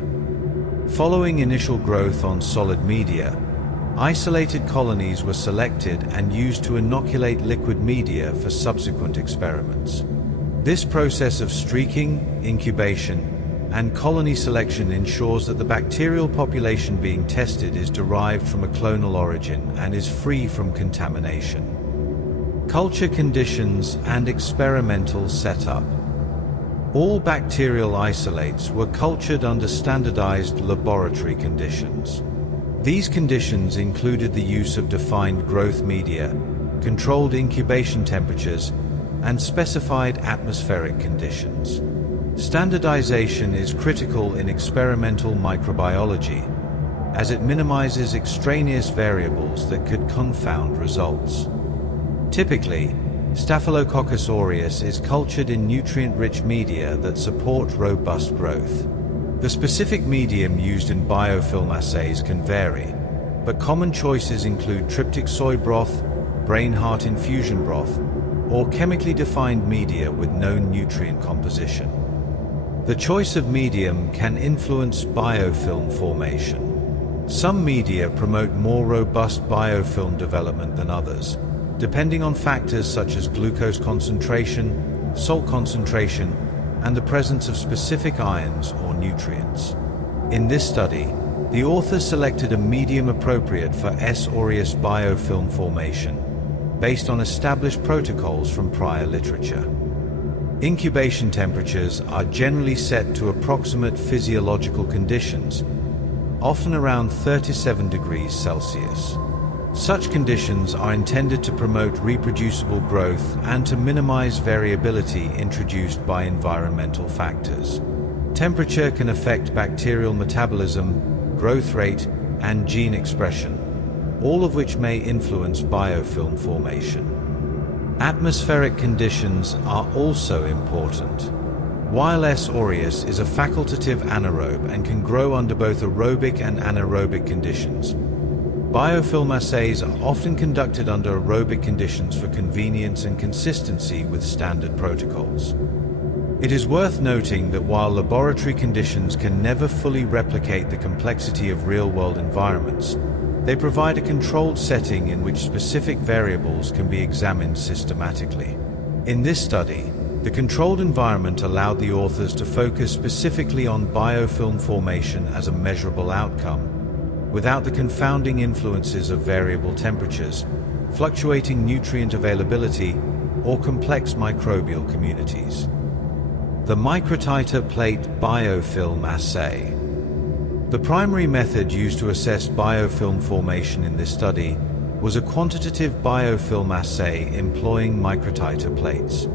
Following initial growth on solid media, isolated colonies were selected and used to inoculate liquid media for subsequent experiments. This process of streaking, incubation, and colony selection ensures that the bacterial population being tested is derived from a clonal origin and is free from contamination. Culture conditions and experimental setup. All bacterial isolates were cultured under standardized laboratory conditions. These conditions included the use of defined growth media, controlled incubation temperatures, and specified atmospheric conditions. Standardization is critical in experimental microbiology, as it minimizes extraneous variables that could confound results. Typically, Staphylococcus aureus is cultured in nutrient-rich media that support robust growth. The specific medium used in biofilm assays can vary, but common choices include tryptic soy broth, brain-heart infusion broth, or chemically defined media with known nutrient composition. The choice of medium can influence biofilm formation. Some media promote more robust biofilm development than others, depending on factors such as glucose concentration, salt concentration, and the presence of specific ions or nutrients. In this study, the authors selected a medium appropriate for S. aureus biofilm formation, based on established protocols from prior literature. Incubation temperatures are generally set to approximate physiological conditions, often around 37 degrees Celsius. Such conditions are intended to promote reproducible growth and to minimize variability introduced by environmental factors. Temperature can affect bacterial metabolism, growth rate, and gene expression, all of which may influence biofilm formation. Atmospheric conditions are also important. While S. aureus is a facultative anaerobe and can grow under both aerobic and anaerobic conditions, biofilm assays are often conducted under aerobic conditions for convenience and consistency with standard protocols. It is worth noting that while laboratory conditions can never fully replicate the complexity of real-world environments, they provide a controlled setting in which specific variables can be examined systematically. In this study, the controlled environment allowed the authors to focus specifically on biofilm formation as a measurable outcome, without the confounding influences of variable temperatures, fluctuating nutrient availability, or complex microbial communities. The microtiter plate biofilm assay. The primary method used to assess biofilm formation in this study was a quantitative biofilm assay employing microtiter plates.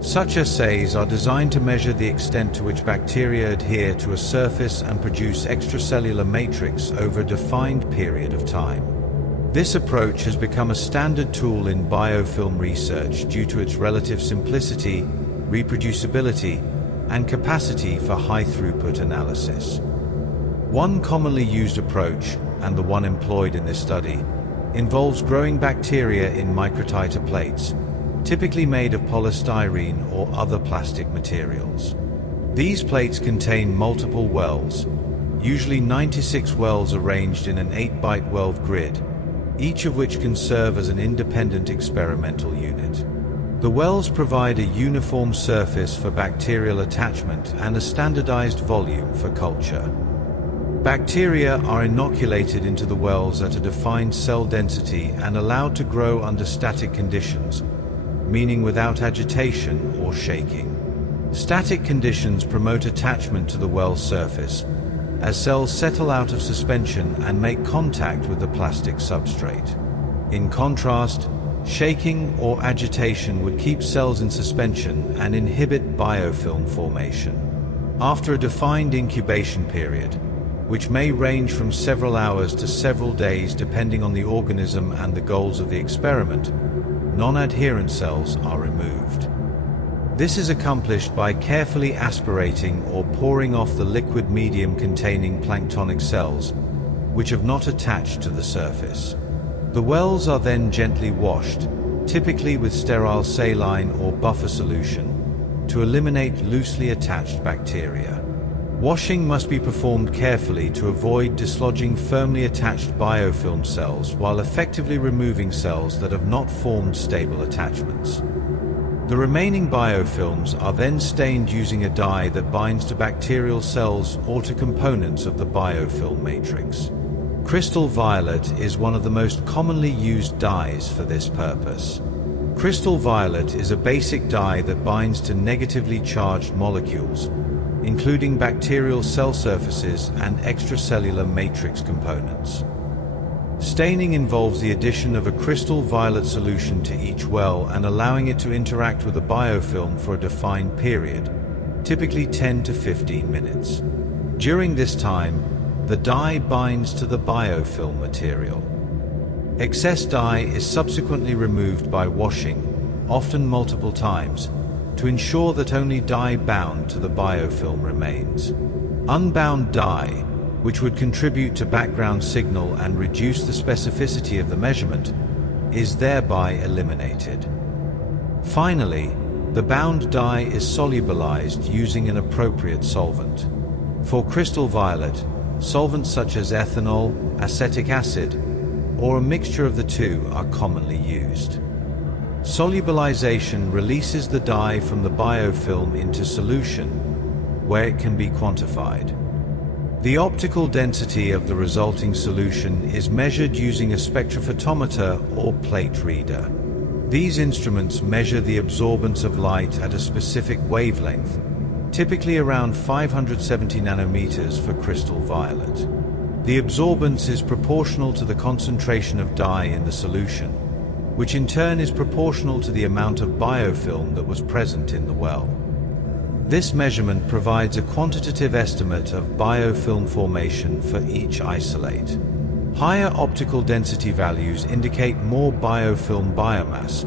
Such assays are designed to measure the extent to which bacteria adhere to a surface and produce extracellular matrix over a defined period of time. This approach has become a standard tool in biofilm research due to its relative simplicity, reproducibility, and capacity for high-throughput analysis. One commonly used approach, and the one employed in this study, involves growing bacteria in microtiter plates, typically made of polystyrene or other plastic materials. These plates contain multiple wells, usually 96 wells arranged in an 8x12 grid, each of which can serve as an independent experimental unit. The wells provide a uniform surface for bacterial attachment and a standardized volume for culture. Bacteria are inoculated into the wells at a defined cell density and allowed to grow under static conditions, meaning without agitation or shaking. Static conditions promote attachment to the well surface, as cells settle out of suspension and make contact with the plastic substrate. In contrast, shaking or agitation would keep cells in suspension and inhibit biofilm formation. After a defined incubation period, which may range from several hours to several days depending on the organism and the goals of the experiment, non-adherent cells are removed. This is accomplished by carefully aspirating or pouring off the liquid medium containing planktonic cells, which have not attached to the surface. The wells are then gently washed, typically with sterile saline or buffer solution, to eliminate loosely attached bacteria. Washing must be performed carefully to avoid dislodging firmly attached biofilm cells while effectively removing cells that have not formed stable attachments. The remaining biofilms are then stained using a dye that binds to bacterial cells or to components of the biofilm matrix. Crystal violet is one of the most commonly used dyes for this purpose. Crystal violet is a basic dye that binds to negatively charged molecules, including bacterial cell surfaces and extracellular matrix components. Staining involves the addition of a crystal violet solution to each well and allowing it to interact with the biofilm for a defined period, typically 10 to 15 minutes. During this time, the dye binds to the biofilm material. Excess dye is subsequently removed by washing, often multiple times, to ensure that only dye bound to the biofilm remains. Unbound dye, which would contribute to background signal and reduce the specificity of the measurement, is thereby eliminated. Finally, the bound dye is solubilized using an appropriate solvent. For crystal violet, solvents such as ethanol, acetic acid, or a mixture of the two are commonly used. Solubilization releases the dye from the biofilm into solution, where it can be quantified. The optical density of the resulting solution is measured using a spectrophotometer or plate reader. These instruments measure the absorbance of light at a specific wavelength, typically around 570 nanometers for crystal violet. The absorbance is proportional to the concentration of dye in the solution, which in turn is proportional to the amount of biofilm that was present in the well. This measurement provides a quantitative estimate of biofilm formation for each isolate. Higher optical density values indicate more biofilm biomass,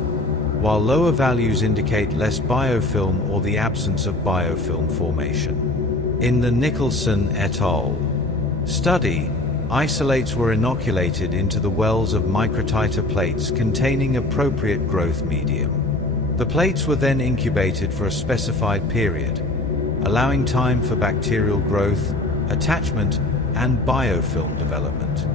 while lower values indicate less biofilm or the absence of biofilm formation. In the Nicholson et al. Study, isolates were inoculated into the wells of microtiter plates containing appropriate growth medium. The plates were then incubated for a specified period, allowing time for bacterial growth, attachment, and biofilm development.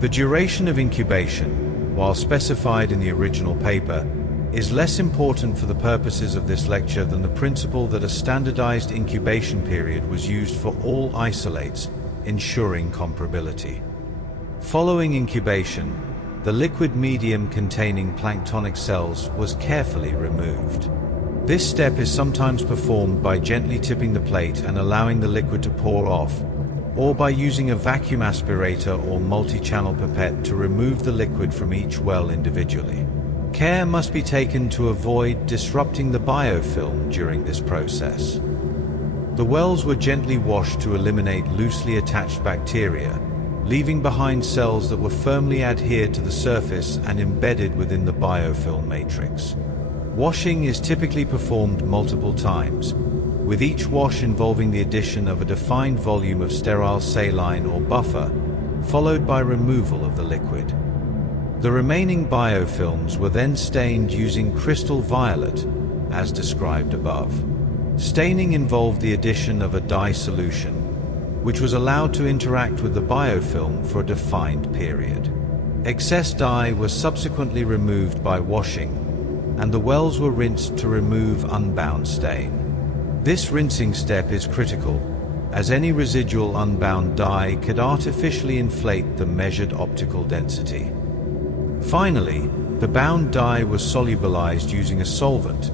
The duration of incubation, while specified in the original paper, is less important for the purposes of this lecture than the principle that a standardized incubation period was used for all isolates, ensuring comparability. Following incubation, the liquid medium containing planktonic cells was carefully removed. This step is sometimes performed by gently tipping the plate and allowing the liquid to pour off, or by using a vacuum aspirator or multi-channel pipette to remove the liquid from each well individually. Care must be taken to avoid disrupting the biofilm during this process. The wells were gently washed to eliminate loosely attached bacteria, leaving behind cells that were firmly adhered to the surface and embedded within the biofilm matrix. Washing is typically performed multiple times, with each wash involving the addition of a defined volume of sterile saline or buffer, followed by removal of the liquid. The remaining biofilms were then stained using crystal violet, as described above. Staining involved the addition of a dye solution, which was allowed to interact with the biofilm for a defined period. Excess dye was subsequently removed by washing, and the wells were rinsed to remove unbound stain. This rinsing step is critical, as any residual unbound dye could artificially inflate the measured optical density. Finally, the bound dye was solubilized using a solvent,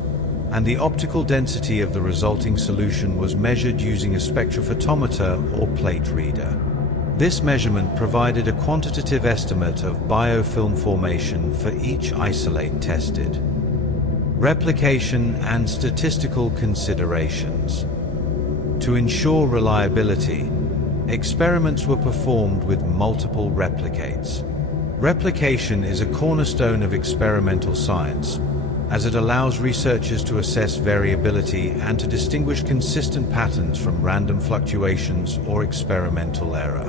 and the optical density of the resulting solution was measured using a spectrophotometer or plate reader. This measurement provided a quantitative estimate of biofilm formation for each isolate tested. Replication and statistical considerations. To ensure reliability, experiments were performed with multiple replicates. Replication is a cornerstone of experimental science, as it allows researchers to assess variability and to distinguish consistent patterns from random fluctuations or experimental error.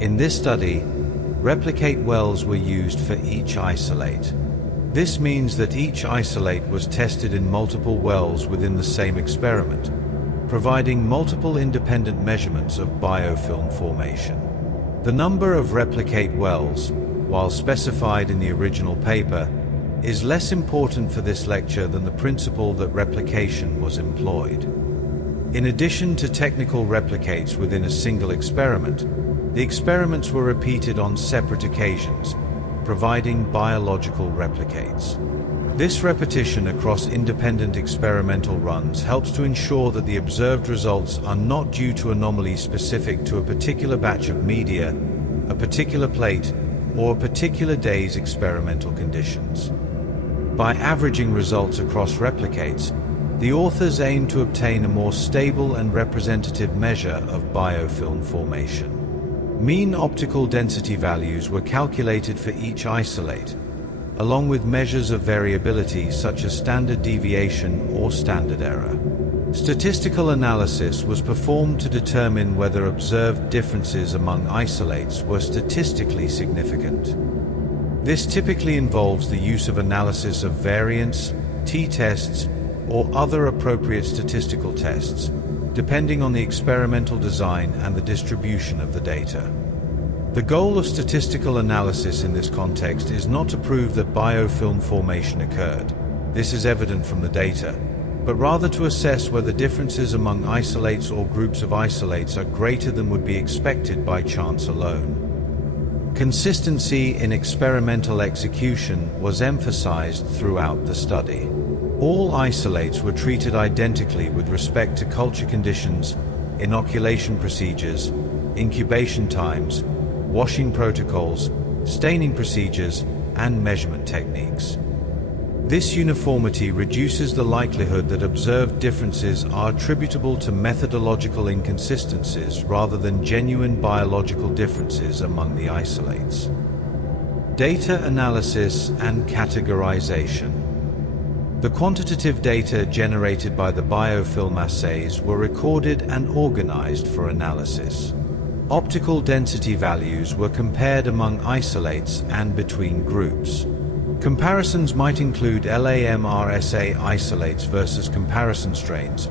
In this study, replicate wells were used for each isolate. This means that each isolate was tested in multiple wells within the same experiment, providing multiple independent measurements of biofilm formation. The number of replicate wells, while specified in the original paper, is less important for this lecture than the principle that replication was employed. In addition to technical replicates within a single experiment, the experiments were repeated on separate occasions, providing biological replicates. This repetition across independent experimental runs helps to ensure that the observed results are not due to anomalies specific to a particular batch of media, a particular plate, or a particular day's experimental conditions. By averaging results across replicates, the authors aim to obtain a more stable and representative measure of biofilm formation. Mean optical density values were calculated for each isolate, along with measures of variability such as standard deviation or standard error. Statistical analysis was performed to determine whether observed differences among isolates were statistically significant. This typically involves the use of analysis of variance, t-tests, or other appropriate statistical tests, depending on the experimental design and the distribution of the data. The goal of statistical analysis in this context is not to prove that biofilm formation occurred, this is evident from the data, but rather to assess whether differences among isolates or groups of isolates are greater than would be expected by chance alone. Consistency in experimental execution was emphasized throughout the study. All isolates were treated identically with respect to culture conditions, inoculation procedures, incubation times, washing protocols, staining procedures, and measurement techniques. This uniformity reduces the likelihood that observed differences are attributable to methodological inconsistencies rather than genuine biological differences among the isolates. Data analysis and categorization. The quantitative data generated by the biofilm assays were recorded and organized for analysis. Optical density values were compared among isolates and between groups. Comparisons might include LA-MRSA isolates versus comparison strains,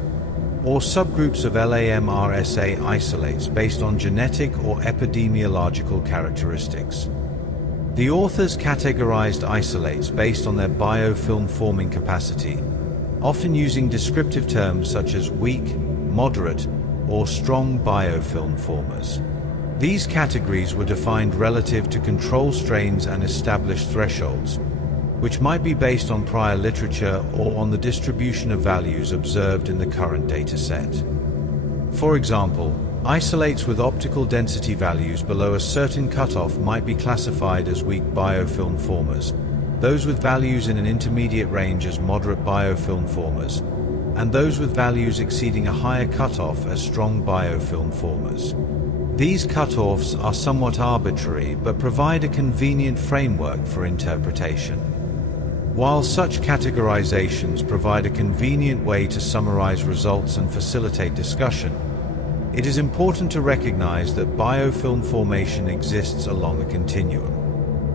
or subgroups of LA-MRSA isolates based on genetic or epidemiological characteristics. The authors categorized isolates based on their biofilm forming capacity, often using descriptive terms such as weak, moderate, or strong biofilm formers. These categories were defined relative to control strains and established thresholds, which might be based on prior literature or on the distribution of values observed in the current data set. For example, isolates with optical density values below a certain cutoff might be classified as weak biofilm formers, those with values in an intermediate range as moderate biofilm formers, and those with values exceeding a higher cutoff as strong biofilm formers. These cutoffs are somewhat arbitrary but provide a convenient framework for interpretation. While such categorizations provide a convenient way to summarize results and facilitate discussion, it is important to recognize that biofilm formation exists along a continuum.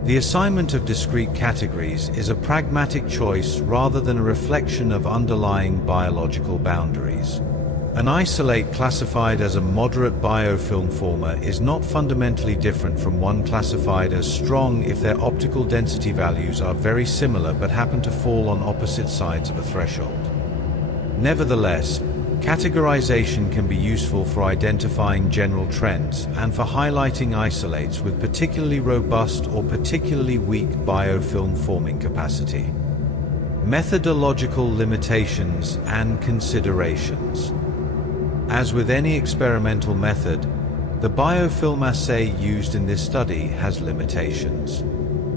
The assignment of discrete categories is a pragmatic choice rather than a reflection of underlying biological boundaries. An isolate classified as a moderate biofilm former is not fundamentally different from one classified as strong if their optical density values are very similar but happen to fall on opposite sides of a threshold. Nevertheless, categorization can be useful for identifying general trends and for highlighting isolates with particularly robust or particularly weak biofilm forming capacity. Methodological limitations and considerations. As with any experimental method, the biofilm assay used in this study has limitations.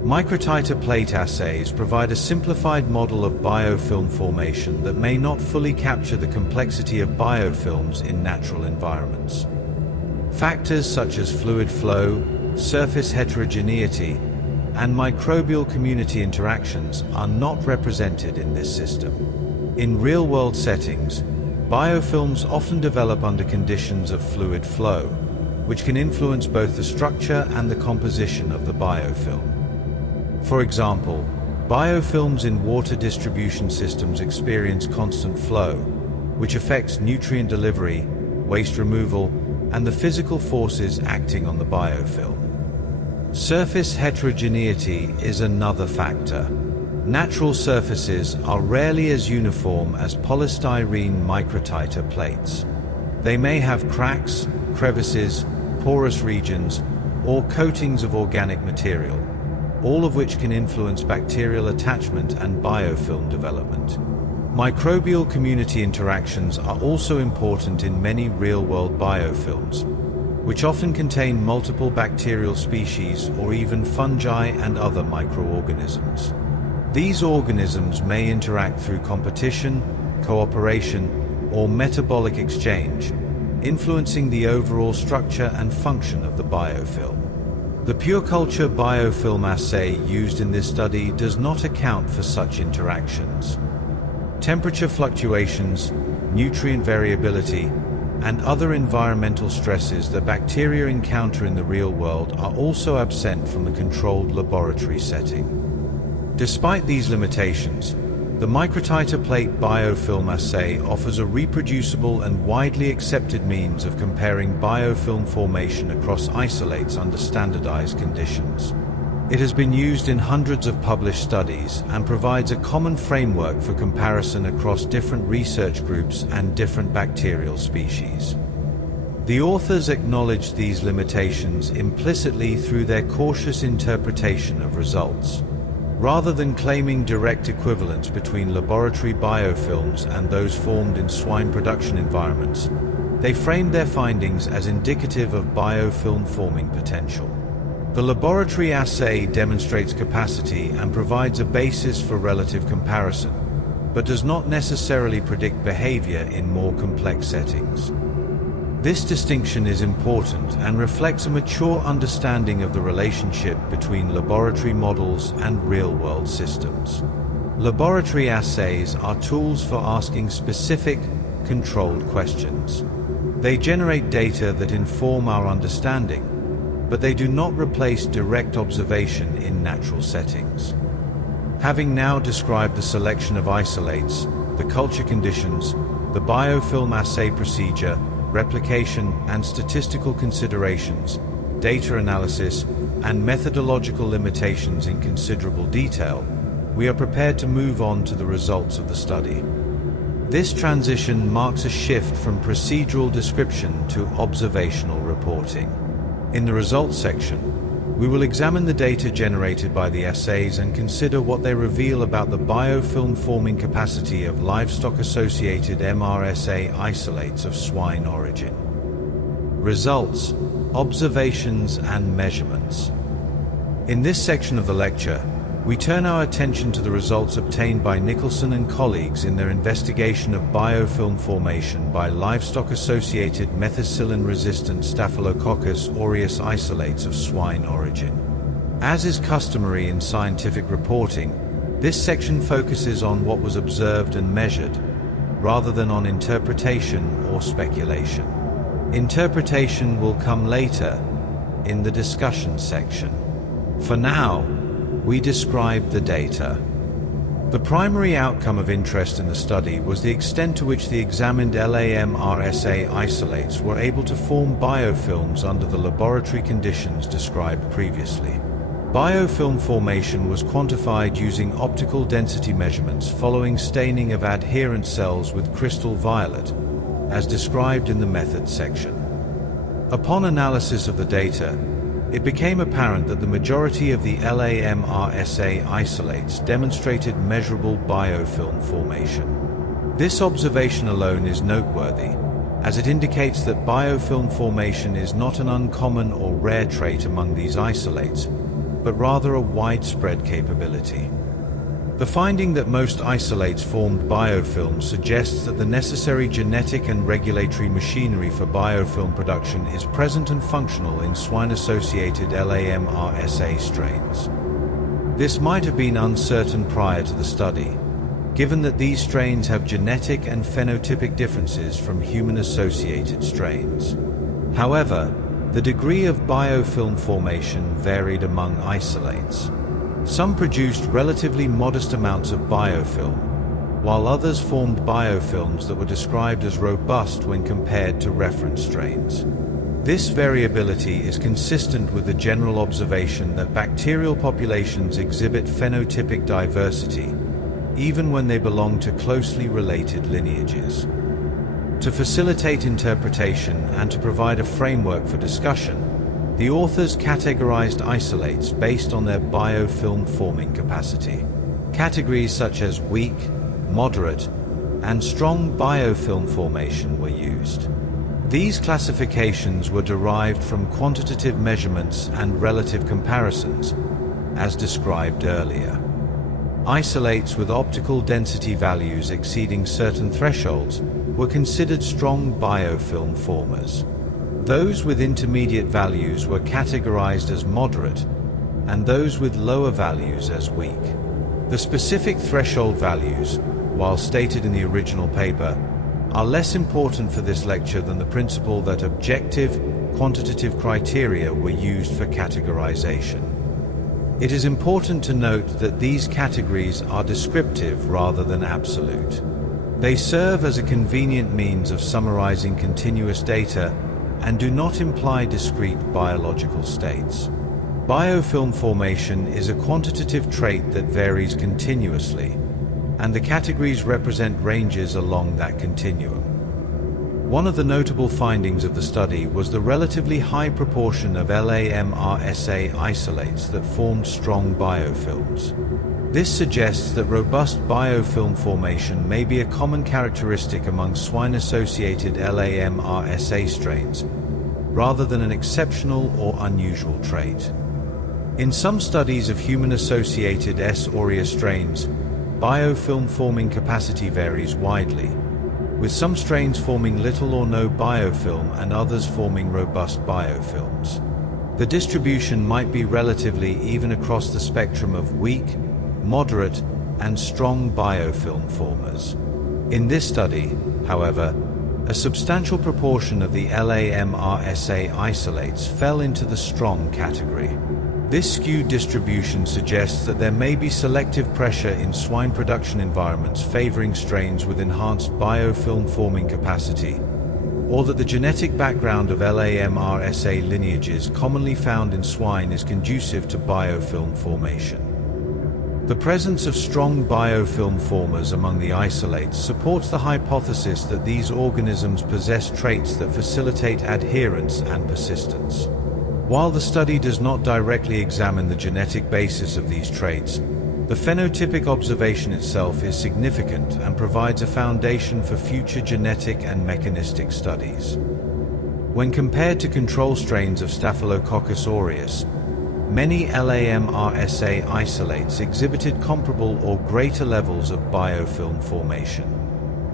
Microtiter plate assays provide a simplified model of biofilm formation that may not fully capture the complexity of biofilms in natural environments. Factors such as fluid flow, surface heterogeneity, and microbial community interactions are not represented in this system. In real-world settings, biofilms often develop under conditions of fluid flow, which can influence both the structure and the composition of the biofilm. For example, biofilms in water distribution systems experience constant flow, which affects nutrient delivery, waste removal, and the physical forces acting on the biofilm. Surface heterogeneity is another factor. Natural surfaces are rarely as uniform as polystyrene microtiter plates. They may have cracks, crevices, porous regions, or coatings of organic material, all of which can influence bacterial attachment and biofilm development. Microbial community interactions are also important in many real-world biofilms, which often contain multiple bacterial species or even fungi and other microorganisms. These organisms may interact through competition, cooperation, or metabolic exchange, influencing the overall structure and function of the biofilm. The pure culture biofilm assay used in this study does not account for such interactions. Temperature fluctuations, nutrient variability, and other environmental stresses that bacteria encounter in the real world are also absent from the controlled laboratory setting. Despite these limitations, the microtiter plate biofilm assay offers a reproducible and widely accepted means of comparing biofilm formation across isolates under standardized conditions. It has been used in hundreds of published studies and provides a common framework for comparison across different research groups and different bacterial species. The authors acknowledge these limitations implicitly through their cautious interpretation of results. Rather than claiming direct equivalence between laboratory biofilms and those formed in swine production environments, they framed their findings as indicative of biofilm forming potential. The laboratory assay demonstrates capacity and provides a basis for relative comparison, but does not necessarily predict behavior in more complex settings. This distinction is important and reflects a mature understanding of the relationship between laboratory models and real-world systems. Laboratory assays are tools for asking specific, controlled questions. They generate data that inform our understanding, but they do not replace direct observation in natural settings. Having now described the selection of isolates, the culture conditions, the biofilm assay procedure, replication and statistical considerations, data analysis, and methodological limitations in considerable detail, we are prepared to move on to the results of the study. This transition marks a shift from procedural description to observational reporting. In the results section, we will examine the data generated by the assays and consider what they reveal about the biofilm forming capacity of livestock-associated MRSA isolates of swine origin. Results, observations, and measurements. In this section of the lecture, we turn our attention to the results obtained by Nicholson and colleagues in their investigation of biofilm formation by livestock-associated methicillin-resistant Staphylococcus aureus isolates of swine origin. As is customary in scientific reporting, this section focuses on what was observed and measured, rather than on interpretation or speculation. Interpretation will come later, in the discussion section. For now, we describe the data. The primary outcome of interest in the study was the extent to which the examined LA-MRSA isolates were able to form biofilms under the laboratory conditions described previously. Biofilm formation was quantified using optical density measurements following staining of adherent cells with crystal violet, as described in the methods section. Upon analysis of the data, it became apparent that the majority of the LA-MRSA isolates demonstrated measurable biofilm formation. This observation alone is noteworthy, as it indicates that biofilm formation is not an uncommon or rare trait among these isolates, but rather a widespread capability. The finding that most isolates formed biofilms suggests that the necessary genetic and regulatory machinery for biofilm production is present and functional in swine-associated LA-MRSA strains. This might have been uncertain prior to the study, given that these strains have genetic and phenotypic differences from human-associated strains. However, the degree of biofilm formation varied among isolates. Some produced relatively modest amounts of biofilm, while others formed biofilms that were described as robust when compared to reference strains. This variability is consistent with the general observation that bacterial populations exhibit phenotypic diversity, even when they belong to closely related lineages. To facilitate interpretation and to provide a framework for discussion, the authors categorized isolates based on their biofilm forming capacity. Categories such as weak, moderate, and strong biofilm formation were used. These classifications were derived from quantitative measurements and relative comparisons, as described earlier. Isolates with optical density values exceeding certain thresholds were considered strong biofilm formers. Those with intermediate values were categorized as moderate, and those with lower values as weak. The specific threshold values, while stated in the original paper, are less important for this lecture than the principle that objective, quantitative criteria were used for categorization. It is important to note that these categories are descriptive rather than absolute. They serve as a convenient means of summarizing continuous data and do not imply discrete biological states. Biofilm formation is a quantitative trait that varies continuously, and the categories represent ranges along that continuum. One of the notable findings of the study was the relatively high proportion of LA-MRSA isolates that formed strong biofilms. This suggests that robust biofilm formation may be a common characteristic among swine-associated LA-MRSA strains, rather than an exceptional or unusual trait. In some studies of human-associated S. aureus strains, biofilm forming capacity varies widely, with some strains forming little or no biofilm and others forming robust biofilms. The distribution might be relatively even across the spectrum of weak, moderate, and strong biofilm formers. In this study, however, a substantial proportion of the LA-MRSA isolates fell into the strong category. This skewed distribution suggests that there may be selective pressure in swine production environments favoring strains with enhanced biofilm forming capacity, or that the genetic background of LA-MRSA lineages commonly found in swine is conducive to biofilm formation. The presence of strong biofilm formers among the isolates supports the hypothesis that these organisms possess traits that facilitate adherence and persistence. While the study does not directly examine the genetic basis of these traits, the phenotypic observation itself is significant and provides a foundation for future genetic and mechanistic studies. When compared to control strains of Staphylococcus aureus, many LA-MRSA isolates exhibited comparable or greater levels of biofilm formation.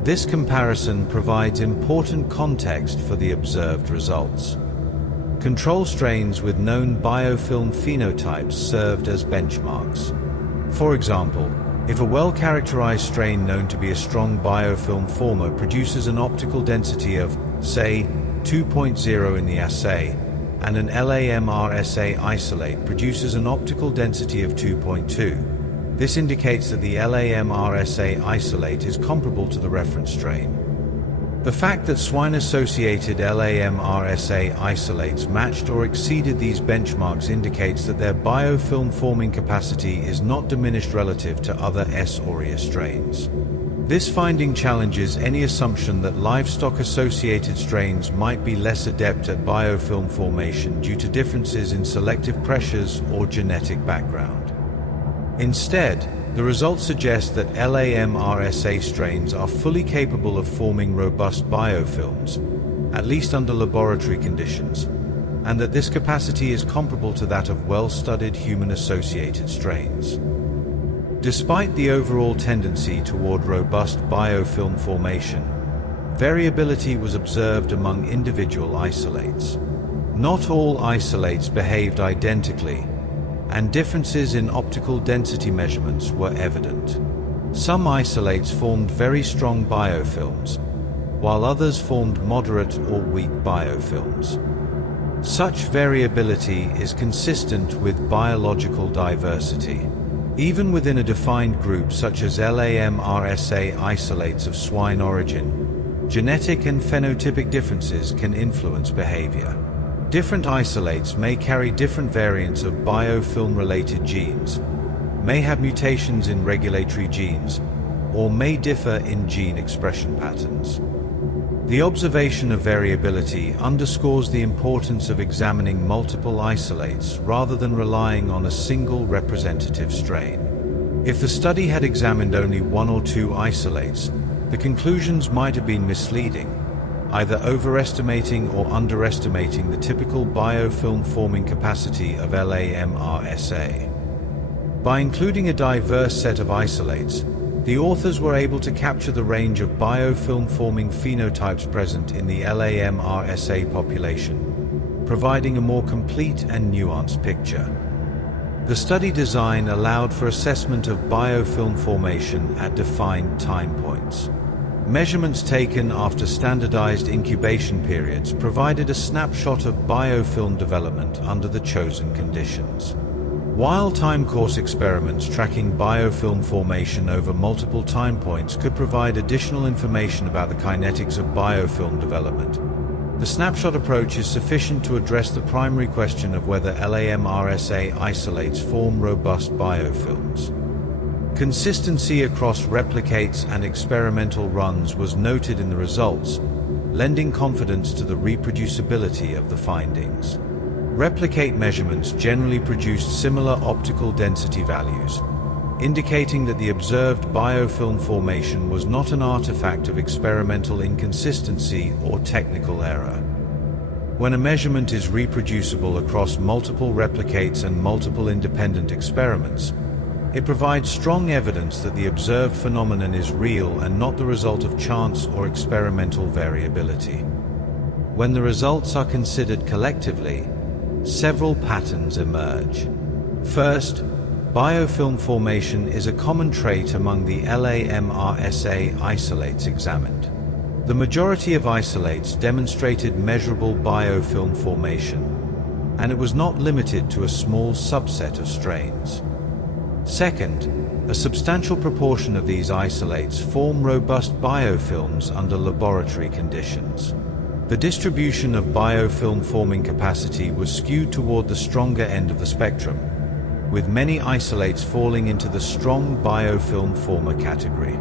This comparison provides important context for the observed results. Control strains with known biofilm phenotypes served as benchmarks. For example, if a well-characterized strain known to be a strong biofilm former produces an optical density of, say, 2.0 in the assay, and an LA-MRSA isolate produces an optical density of 2.2, this indicates that the LA-MRSA isolate is comparable to the reference strain. The fact that swine-associated LA-MRSA isolates matched or exceeded these benchmarks indicates that their biofilm forming capacity is not diminished relative to other S. aureus strains. This finding challenges any assumption that livestock-associated strains might be less adept at biofilm formation due to differences in selective pressures or genetic background. Instead, the results suggest that LA-MRSA strains are fully capable of forming robust biofilms, at least under laboratory conditions, and that this capacity is comparable to that of well-studied human-associated strains. Despite the overall tendency toward robust biofilm formation, variability was observed among individual isolates. Not all isolates behaved identically, and differences in optical density measurements were evident. Some isolates formed very strong biofilms, while others formed moderate or weak biofilms. Such variability is consistent with biological diversity. Even within a defined group such as LA-MRSA isolates of swine origin, genetic and phenotypic differences can influence behavior. Different isolates may carry different variants of biofilm-related genes, may have mutations in regulatory genes, or may differ in gene expression patterns. The observation of variability underscores the importance of examining multiple isolates rather than relying on a single representative strain. If the study had examined only one or two isolates, the conclusions might have been misleading, either overestimating or underestimating the typical biofilm forming capacity of LA-MRSA. By including a diverse set of isolates, the authors were able to capture the range of biofilm forming phenotypes present in the LA-MRSA population, providing a more complete and nuanced picture. The study design allowed for assessment of biofilm formation at defined time points. Measurements taken after standardized incubation periods provided a snapshot of biofilm development under the chosen conditions. While time course experiments tracking biofilm formation over multiple time points could provide additional information about the kinetics of biofilm development, the snapshot approach is sufficient to address the primary question of whether LA-MRSA isolates form robust biofilms. Consistency across replicates and experimental runs was noted in the results, lending confidence to the reproducibility of the findings. Replicate measurements generally produced similar optical density values, indicating that the observed biofilm formation was not an artifact of experimental inconsistency or technical error. When a measurement is reproducible across multiple replicates and multiple independent experiments, it provides strong evidence that the observed phenomenon is real and not the result of chance or experimental variability. When the results are considered collectively, several patterns emerge. First, biofilm formation is a common trait among the LA-MRSA isolates examined. The majority of isolates demonstrated measurable biofilm formation, and it was not limited to a small subset of strains. Second, a substantial proportion of these isolates form robust biofilms under laboratory conditions. The distribution of biofilm forming capacity was skewed toward the stronger end of the spectrum, with many isolates falling into the strong biofilm former category.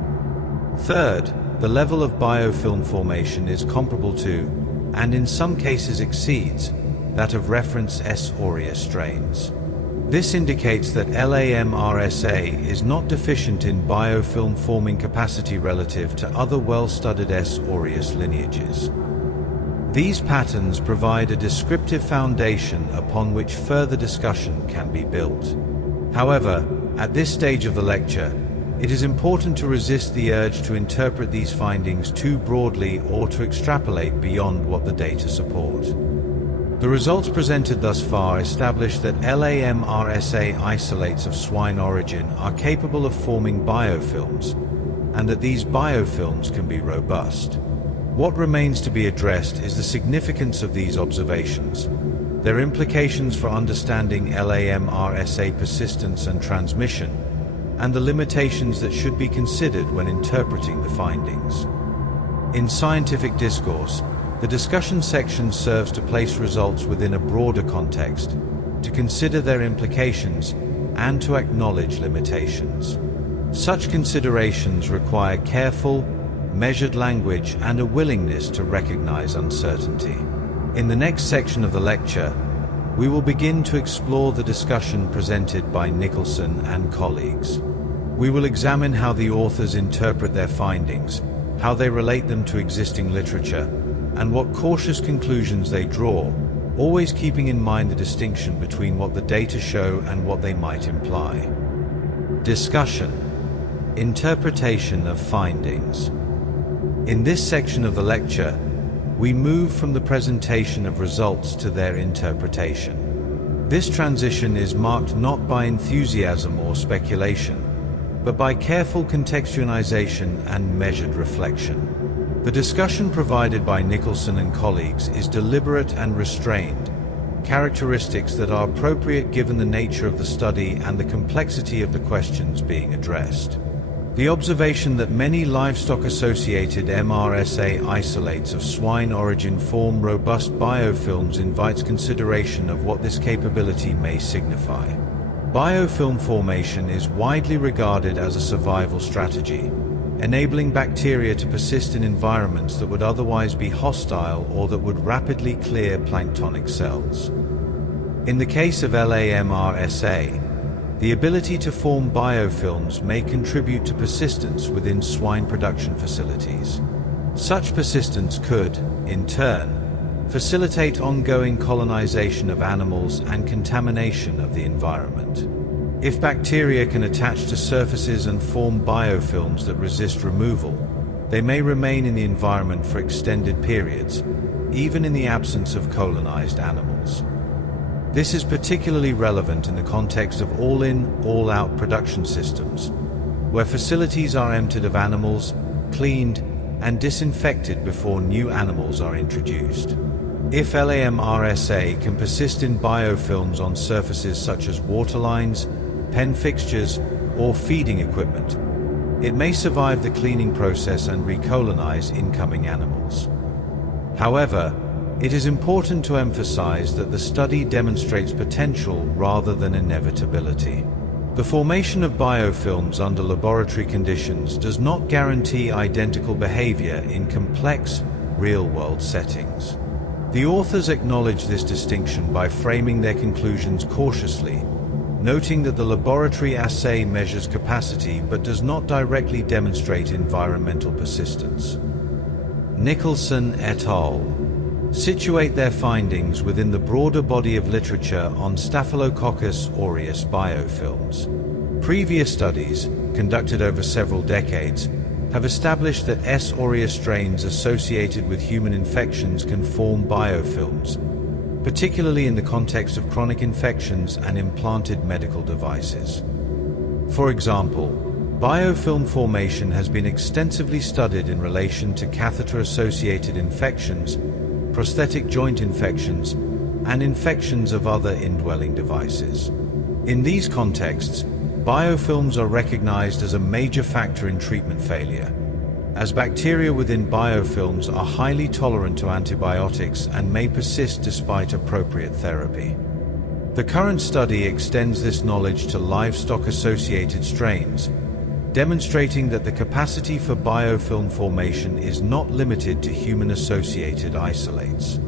Third, the level of biofilm formation is comparable to, and in some cases exceeds, that of reference S. aureus strains. This indicates that LA-MRSA is not deficient in biofilm forming capacity relative to other well-studied S. aureus lineages. These patterns provide a descriptive foundation upon which further discussion can be built. However, at this stage of the lecture, it is important to resist the urge to interpret these findings too broadly or to extrapolate beyond what the data support. The results presented thus far establish that LA-MRSA isolates of swine origin are capable of forming biofilms, and that these biofilms can be robust. What remains to be addressed is the significance of these observations, their implications for understanding LA-MRSA persistence and transmission, and the limitations that should be considered when interpreting the findings. In scientific discourse, the discussion section serves to place results within a broader context, to consider their implications, and to acknowledge limitations. Such considerations require careful, measured language and a willingness to recognize uncertainty. In the next section of the lecture, we will begin to explore the discussion presented by Nicholson and colleagues. We will examine how the authors interpret their findings, how they relate them to existing literature, and what cautious conclusions they draw, always keeping in mind the distinction between what the data show and what they might imply. Discussion. Interpretation of findings. In this section of the lecture, we move from the presentation of results to their interpretation. This transition is marked not by enthusiasm or speculation, but by careful contextualization and measured reflection. The discussion provided by Nicholson and colleagues is deliberate and restrained, characteristics that are appropriate given the nature of the study and the complexity of the questions being addressed. The observation that many livestock-associated MRSA isolates of swine origin form robust biofilms invites consideration of what this capability may signify. Biofilm formation is widely regarded as a survival strategy, enabling bacteria to persist in environments that would otherwise be hostile or that would rapidly clear planktonic cells. In the case of LA-MRSA, the ability to form biofilms may contribute to persistence within swine production facilities. Such persistence could, in turn, facilitate ongoing colonization of animals and contamination of the environment. If bacteria can attach to surfaces and form biofilms that resist removal, they may remain in the environment for extended periods, even in the absence of colonized animals. This is particularly relevant in the context of all-in, all-out production systems, where facilities are emptied of animals, cleaned, and disinfected before new animals are introduced. If LA-MRSA can persist in biofilms on surfaces such as waterlines, pen fixtures, or feeding equipment, it may survive the cleaning process and recolonize incoming animals. However, it is important to emphasize that the study demonstrates potential rather than inevitability. The formation of biofilms under laboratory conditions does not guarantee identical behavior in complex, real-world settings. The authors acknowledge this distinction by framing their conclusions cautiously, noting that the laboratory assay measures capacity but does not directly demonstrate environmental persistence. Nicholson et al. Situate their findings within the broader body of literature on Staphylococcus aureus biofilms. Previous studies, conducted over several decades, have established that S. aureus strains associated with human infections can form biofilms, particularly in the context of chronic infections and implanted medical devices. For example, biofilm formation has been extensively studied in relation to catheter-associated infections, prosthetic joint infections, and infections of other indwelling devices. In these contexts, biofilms are recognized as a major factor in treatment failure, as bacteria within biofilms are highly tolerant to antibiotics and may persist despite appropriate therapy. The current study extends this knowledge to livestock-associated strains, demonstrating that the capacity for biofilm formation is not limited to human-associated isolates.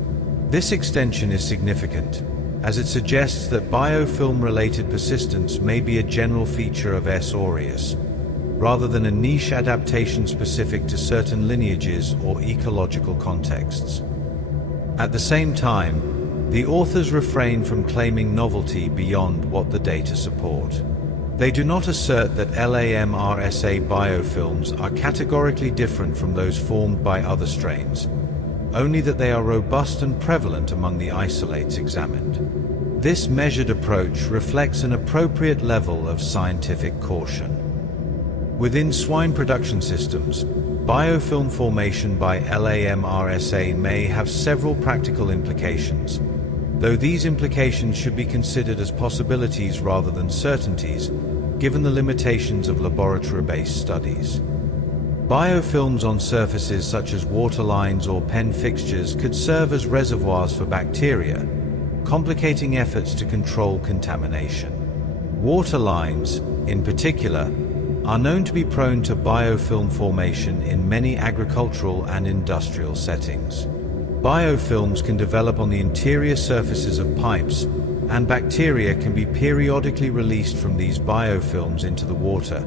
This extension is significant, as it suggests that biofilm-related persistence may be a general feature of S. aureus, rather than a niche adaptation specific to certain lineages or ecological contexts. At the same time, the authors refrain from claiming novelty beyond what the data support. They do not assert that LA-MRSA biofilms are categorically different from those formed by other strains, only that they are robust and prevalent among the isolates examined. This measured approach reflects an appropriate level of scientific caution. Within swine production systems, biofilm formation by LA-MRSA may have several practical implications, though these implications should be considered as possibilities rather than certainties, given the limitations of laboratory-based studies. Biofilms on surfaces such as waterlines or pen fixtures could serve as reservoirs for bacteria, complicating efforts to control contamination. Waterlines, in particular, are known to be prone to biofilm formation in many agricultural and industrial settings. Biofilms can develop on the interior surfaces of pipes, and bacteria can be periodically released from these biofilms into the water,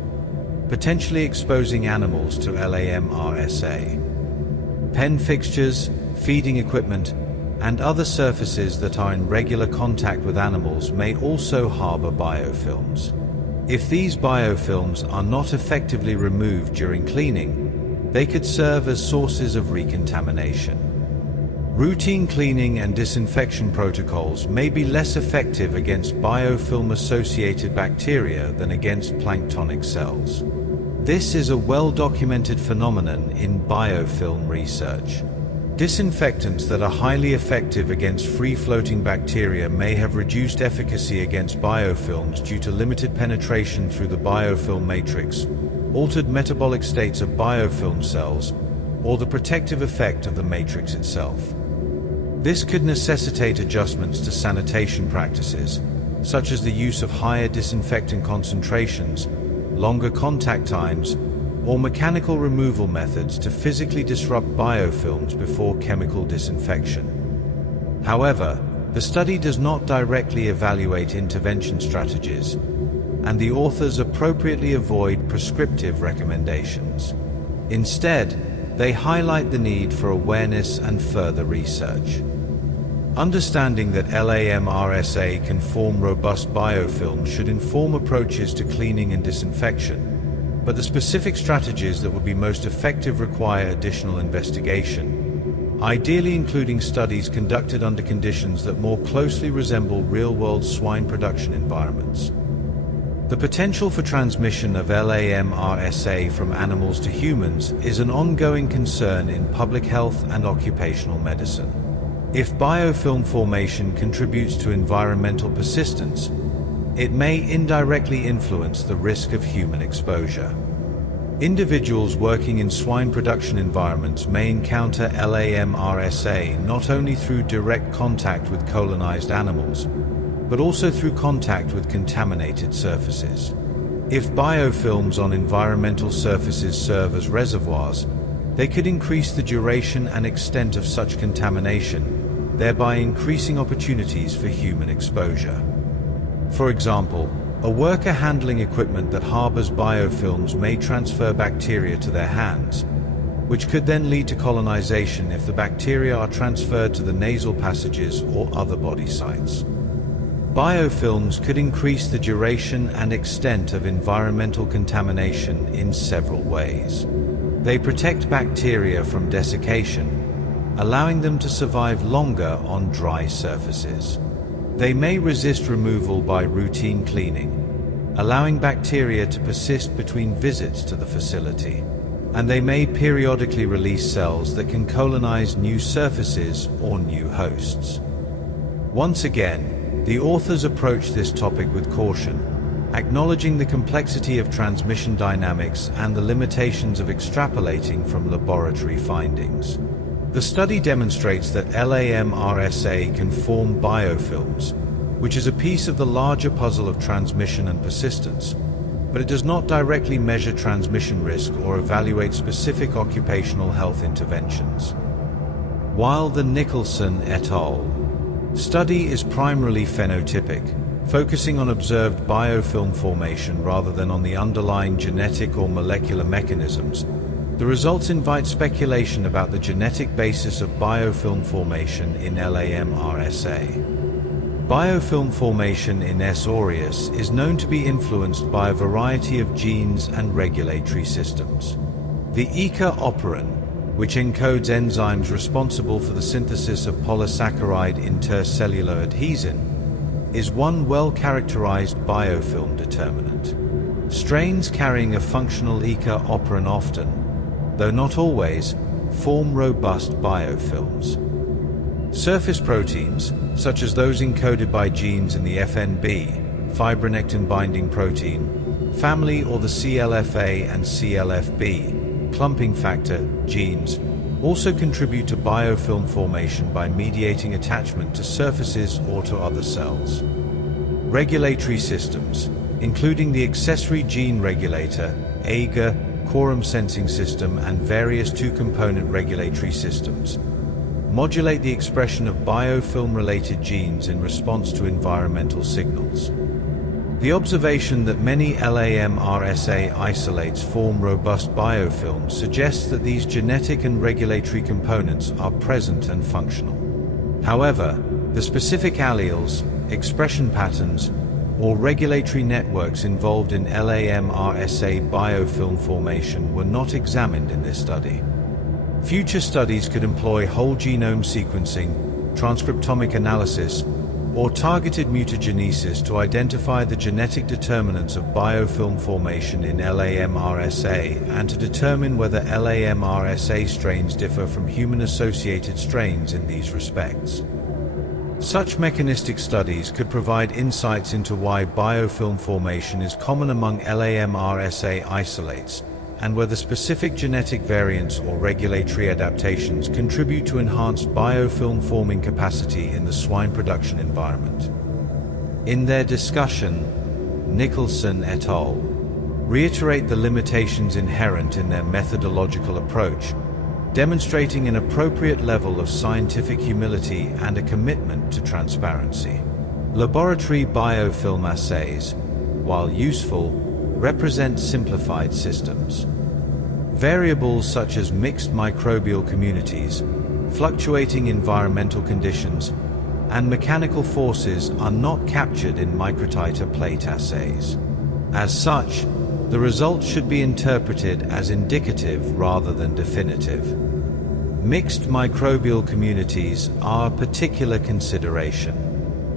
potentially exposing animals to LA-MRSA. Pen fixtures, feeding equipment, and other surfaces that are in regular contact with animals may also harbor biofilms. If these biofilms are not effectively removed during cleaning, they could serve as sources of recontamination. Routine cleaning and disinfection protocols may be less effective against biofilm-associated bacteria than against planktonic cells. This is a well-documented phenomenon in biofilm research. Disinfectants that are highly effective against free-floating bacteria may have reduced efficacy against biofilms due to limited penetration through the biofilm matrix, altered metabolic states of biofilm cells, or the protective effect of the matrix itself. This could necessitate adjustments to sanitation practices, such as the use of higher disinfectant concentrations, longer contact times, or mechanical removal methods to physically disrupt biofilms before chemical disinfection. However, the study does not directly evaluate intervention strategies, and the authors appropriately avoid prescriptive recommendations. Instead, they highlight the need for awareness and further research. Understanding that LA-MRSA can form robust biofilms should inform approaches to cleaning and disinfection, but the specific strategies that would be most effective require additional investigation, ideally including studies conducted under conditions that more closely resemble real-world swine production environments. The potential for transmission of LA-MRSA from animals to humans is an ongoing concern in public health and occupational medicine. If biofilm formation contributes to environmental persistence, it may indirectly influence the risk of human exposure. Individuals working in swine production environments may encounter LA-MRSA not only through direct contact with colonized animals, but also through contact with contaminated surfaces. If biofilms on environmental surfaces serve as reservoirs, they could increase the duration and extent of such contamination, thereby increasing opportunities for human exposure. For example, a worker handling equipment that harbors biofilms may transfer bacteria to their hands, which could then lead to colonization if the bacteria are transferred to the nasal passages or other body sites. Biofilms could increase the duration and extent of environmental contamination in several ways. They protect bacteria from desiccation, allowing them to survive longer on dry surfaces. They may resist removal by routine cleaning, allowing bacteria to persist between visits to the facility. And they may periodically release cells that can colonize new surfaces or new hosts. Once again, the authors approach this topic with caution, acknowledging the complexity of transmission dynamics and the limitations of extrapolating from laboratory findings. The study demonstrates that LA-MRSA can form biofilms, which is a piece of the larger puzzle of transmission and persistence, but it does not directly measure transmission risk or evaluate specific occupational health interventions. While the Nicholson et al. Study is primarily phenotypic, focusing on observed biofilm formation rather than on the underlying genetic or molecular mechanisms, the results invite speculation about the genetic basis of biofilm formation in LA-MRSA. Biofilm formation in S. aureus is known to be influenced by a variety of genes and regulatory systems. The ECA operin, which encodes enzymes responsible for the synthesis of polysaccharide intercellular adhesin, is one well-characterized biofilm determinant. Strains carrying a functional ECA operin often, though not always, form robust biofilms. Surface proteins, such as those encoded by genes in the FNB, fibronectin-binding protein, family or the CLFA and CLFB, clumping factor, genes, also contribute to biofilm formation by mediating attachment to surfaces or to other cells. Regulatory systems, including the accessory gene regulator, AGA, quorum sensing system and various two-component regulatory systems, modulate the expression of biofilm-related genes in response to environmental signals. The observation that many LA-MRSA isolates form robust biofilms suggests that these genetic and regulatory components are present and functional. However, the specific alleles, expression patterns, or regulatory networks involved in LA-MRSA biofilm formation were not examined in this study. Future studies could employ whole genome sequencing, transcriptomic analysis, or targeted mutagenesis to identify the genetic determinants of biofilm formation in LA-MRSA and to determine whether LA-MRSA strains differ from human-associated strains in these respects. Such mechanistic studies could provide insights into why biofilm formation is common among LA-MRSA isolates and whether specific genetic variants or regulatory adaptations contribute to enhanced biofilm forming capacity in the swine production environment. In their discussion, Nicholson et al. Reiterate the limitations inherent in their methodological approach, demonstrating an appropriate level of scientific humility and a commitment to transparency. Laboratory biofilm assays, while useful, represent simplified systems. Variables such as mixed microbial communities, fluctuating environmental conditions, and mechanical forces are not captured in microtiter plate assays. As such, the results should be interpreted as indicative rather than definitive. Mixed microbial communities are a particular consideration.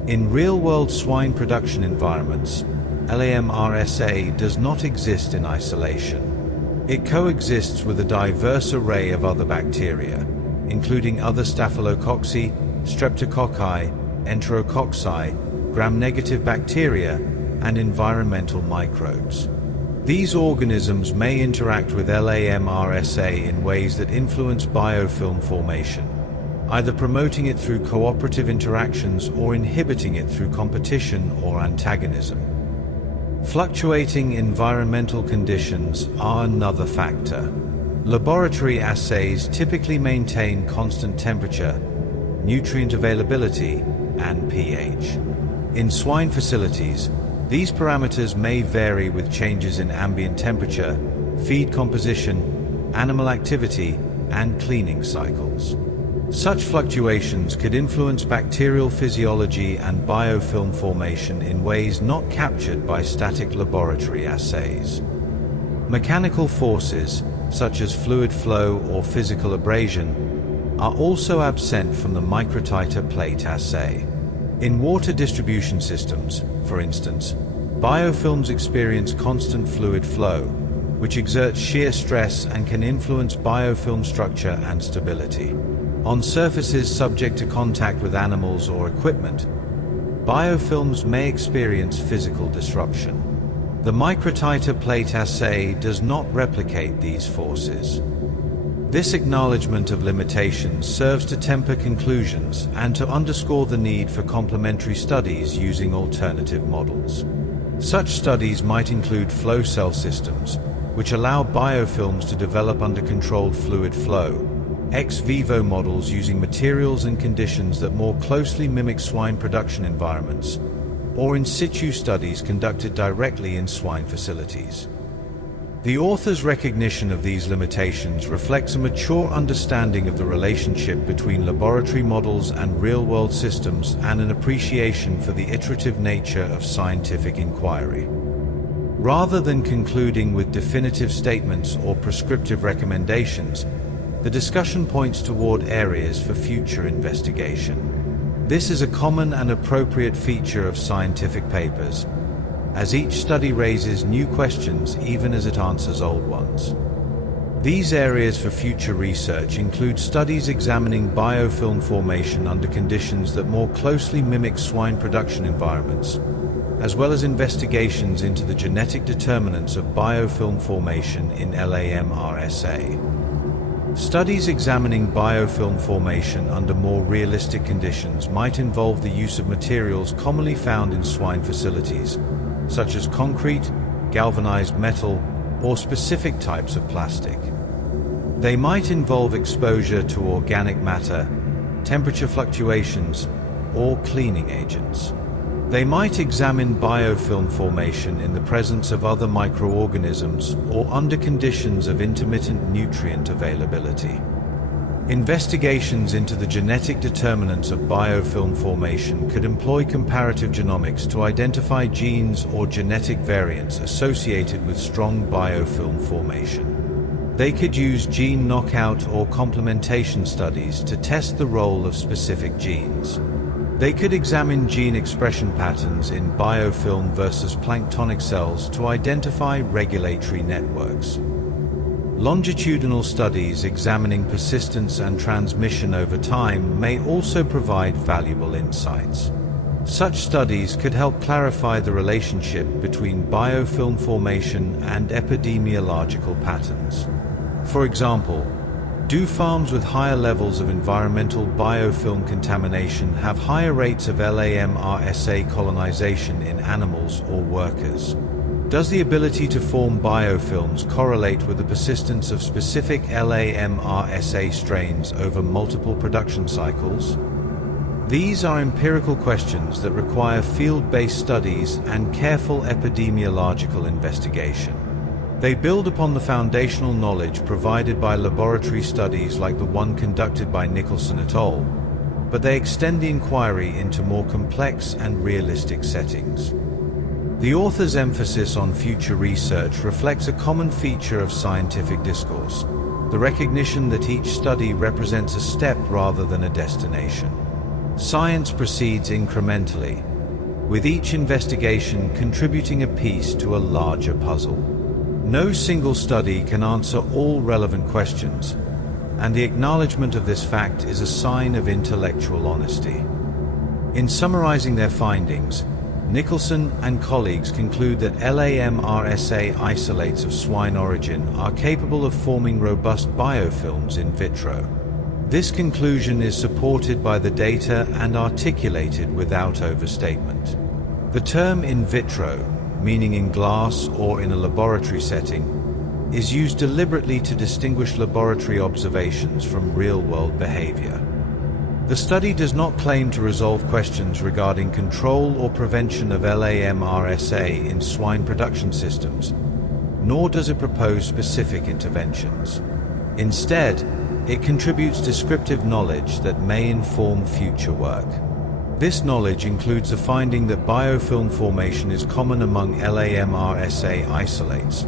In real-world swine production environments, LA-MRSA does not exist in isolation. It coexists with a diverse array of other bacteria, including other Staphylococcus, streptococci, enterococci, gram-negative bacteria, and environmental microbes. These organisms may interact with LA-MRSA in ways that influence biofilm formation, either promoting it through cooperative interactions or inhibiting it through competition or antagonism. Fluctuating environmental conditions are another factor. Laboratory assays typically maintain constant temperature, nutrient availability, and pH. In swine facilities, these parameters may vary with changes in ambient temperature, feed composition, animal activity, and cleaning cycles. Such fluctuations could influence bacterial physiology and biofilm formation in ways not captured by static laboratory assays. Mechanical forces, such as fluid flow or physical abrasion, are also absent from the microtiter plate assay. In water distribution systems, for instance, biofilms experience constant fluid flow, which exerts shear stress and can influence biofilm structure and stability. On surfaces subject to contact with animals or equipment, biofilms may experience physical disruption. The microtiter plate assay does not replicate these forces. This acknowledgement of limitations serves to temper conclusions and to underscore the need for complementary studies using alternative models. Such studies might include flow cell systems, which allow biofilms to develop under controlled fluid flow, ex vivo models using materials and conditions that more closely mimic swine production environments, or in situ studies conducted directly in swine facilities. The author's recognition of these limitations reflects a mature understanding of the relationship between laboratory models and real-world systems and an appreciation for the iterative nature of scientific inquiry. Rather than concluding with definitive statements or prescriptive recommendations, the discussion points toward areas for future investigation. This is a common and appropriate feature of scientific papers, as each study raises new questions even as it answers old ones. These areas for future research include studies examining biofilm formation under conditions that more closely mimic swine production environments, as well as investigations into the genetic determinants of biofilm formation in LA-MRSA. Studies examining biofilm formation under more realistic conditions might involve the use of materials commonly found in swine facilities, such as concrete, galvanized metal, or specific types of plastic. They might involve exposure to organic matter, temperature fluctuations, or cleaning agents. They might examine biofilm formation in the presence of other microorganisms or under conditions of intermittent nutrient availability. Investigations into the genetic determinants of biofilm formation could employ comparative genomics to identify genes or genetic variants associated with strong biofilm formation. They could use gene knockout or complementation studies to test the role of specific genes. They could examine gene expression patterns in biofilm versus planktonic cells to identify regulatory networks. Longitudinal studies examining persistence and transmission over time may also provide valuable insights. Such studies could help clarify the relationship between biofilm formation and epidemiological patterns. For example, do farms with higher levels of environmental biofilm contamination have higher rates of LA-MRSA colonization in animals or workers? Does the ability to form biofilms correlate with the persistence of specific LA-MRSA strains over multiple production cycles? These are empirical questions that require field-based studies and careful epidemiological investigation. They build upon the foundational knowledge provided by laboratory studies like the one conducted by Nicholson et al., but they extend the inquiry into more complex and realistic settings. The author's emphasis on future research reflects a common feature of scientific discourse, the recognition that each study represents a step rather than a destination. Science proceeds incrementally, with each investigation contributing a piece to a larger puzzle. No single study can answer all relevant questions, and the acknowledgement of this fact is a sign of intellectual honesty. In summarizing their findings, Nicholson and colleagues conclude that LA-MRSA isolates of swine origin are capable of forming robust biofilms in vitro. This conclusion is supported by the data and articulated without overstatement. The term in vitro, meaning in glass or in a laboratory setting, is used deliberately to distinguish laboratory observations from real-world behavior. The study does not claim to resolve questions regarding control or prevention of LA-MRSA in swine production systems, nor does it propose specific interventions. Instead, it contributes descriptive knowledge that may inform future work. This knowledge includes the finding that biofilm formation is common among LA-MRSA isolates,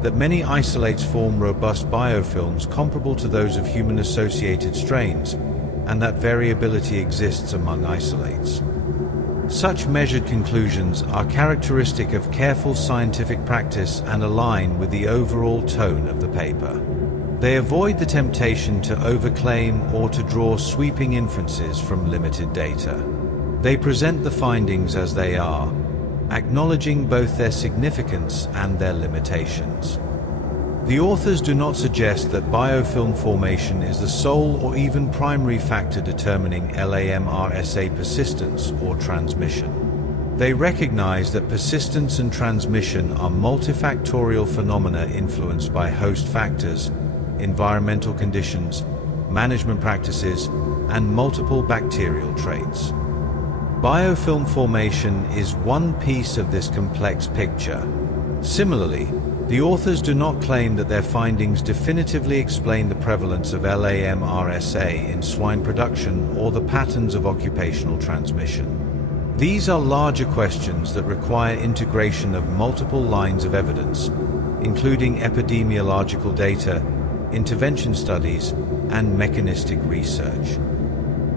that many isolates form robust biofilms comparable to those of human-associated strains, and that variability exists among isolates. Such measured conclusions are characteristic of careful scientific practice and align with the overall tone of the paper. They avoid the temptation to overclaim or to draw sweeping inferences from limited data. They present the findings as they are, acknowledging both their significance and their limitations. The authors do not suggest that biofilm formation is the sole or even primary factor determining LA-MRSA persistence or transmission. They recognize that persistence and transmission are multifactorial phenomena influenced by host factors, environmental conditions, management practices, and multiple bacterial traits. Biofilm formation is one piece of this complex picture. Similarly, the authors do not claim that their findings definitively explain the prevalence of LA-MRSA in swine production or the patterns of occupational transmission. These are larger questions that require integration of multiple lines of evidence, including epidemiological data, intervention studies, and mechanistic research.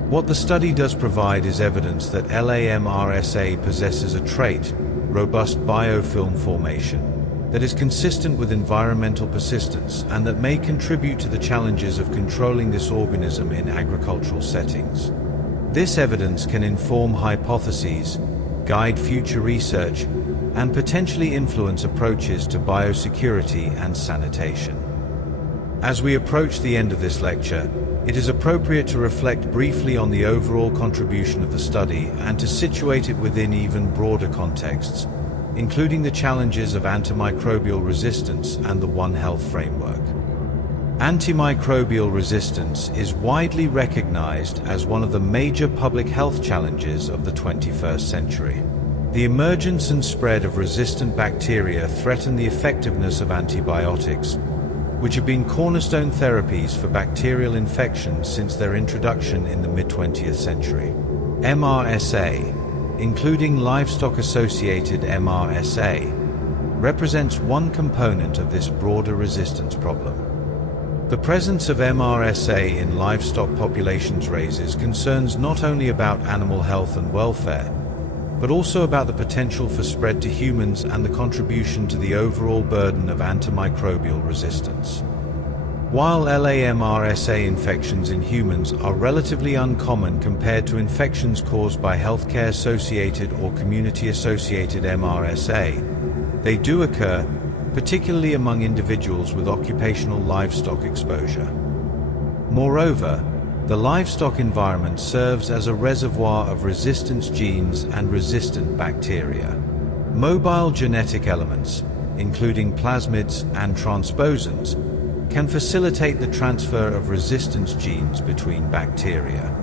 What the study does provide is evidence that LA-MRSA possesses a trait, robust biofilm formation, that is consistent with environmental persistence and that may contribute to the challenges of controlling this organism in agricultural settings. This evidence can inform hypotheses, guide future research, and potentially influence approaches to biosecurity and sanitation. As we approach the end of this lecture, it is appropriate to reflect briefly on the overall contribution of the study and to situate it within even broader contexts, including the challenges of antimicrobial resistance and the One Health framework. Antimicrobial resistance is widely recognized as one of the major public health challenges of the 21st century. The emergence and spread of resistant bacteria threaten the effectiveness of antibiotics, which have been cornerstone therapies for bacterial infections since their introduction in the mid-20th century. MRSA, including livestock-associated MRSA, represents one component of this broader resistance problem. The presence of MRSA in livestock populations raises concerns not only about animal health and welfare, but also about the potential for spread to humans and the contribution to the overall burden of antimicrobial resistance. While LA-MRSA infections in humans are relatively uncommon compared to infections caused by healthcare-associated or community-associated MRSA, they do occur, particularly among individuals with occupational livestock exposure. Moreover, the livestock environment serves as a reservoir of resistance genes and resistant bacteria. Mobile genetic elements, including plasmids and transposons, can facilitate the transfer of resistance genes between bacteria.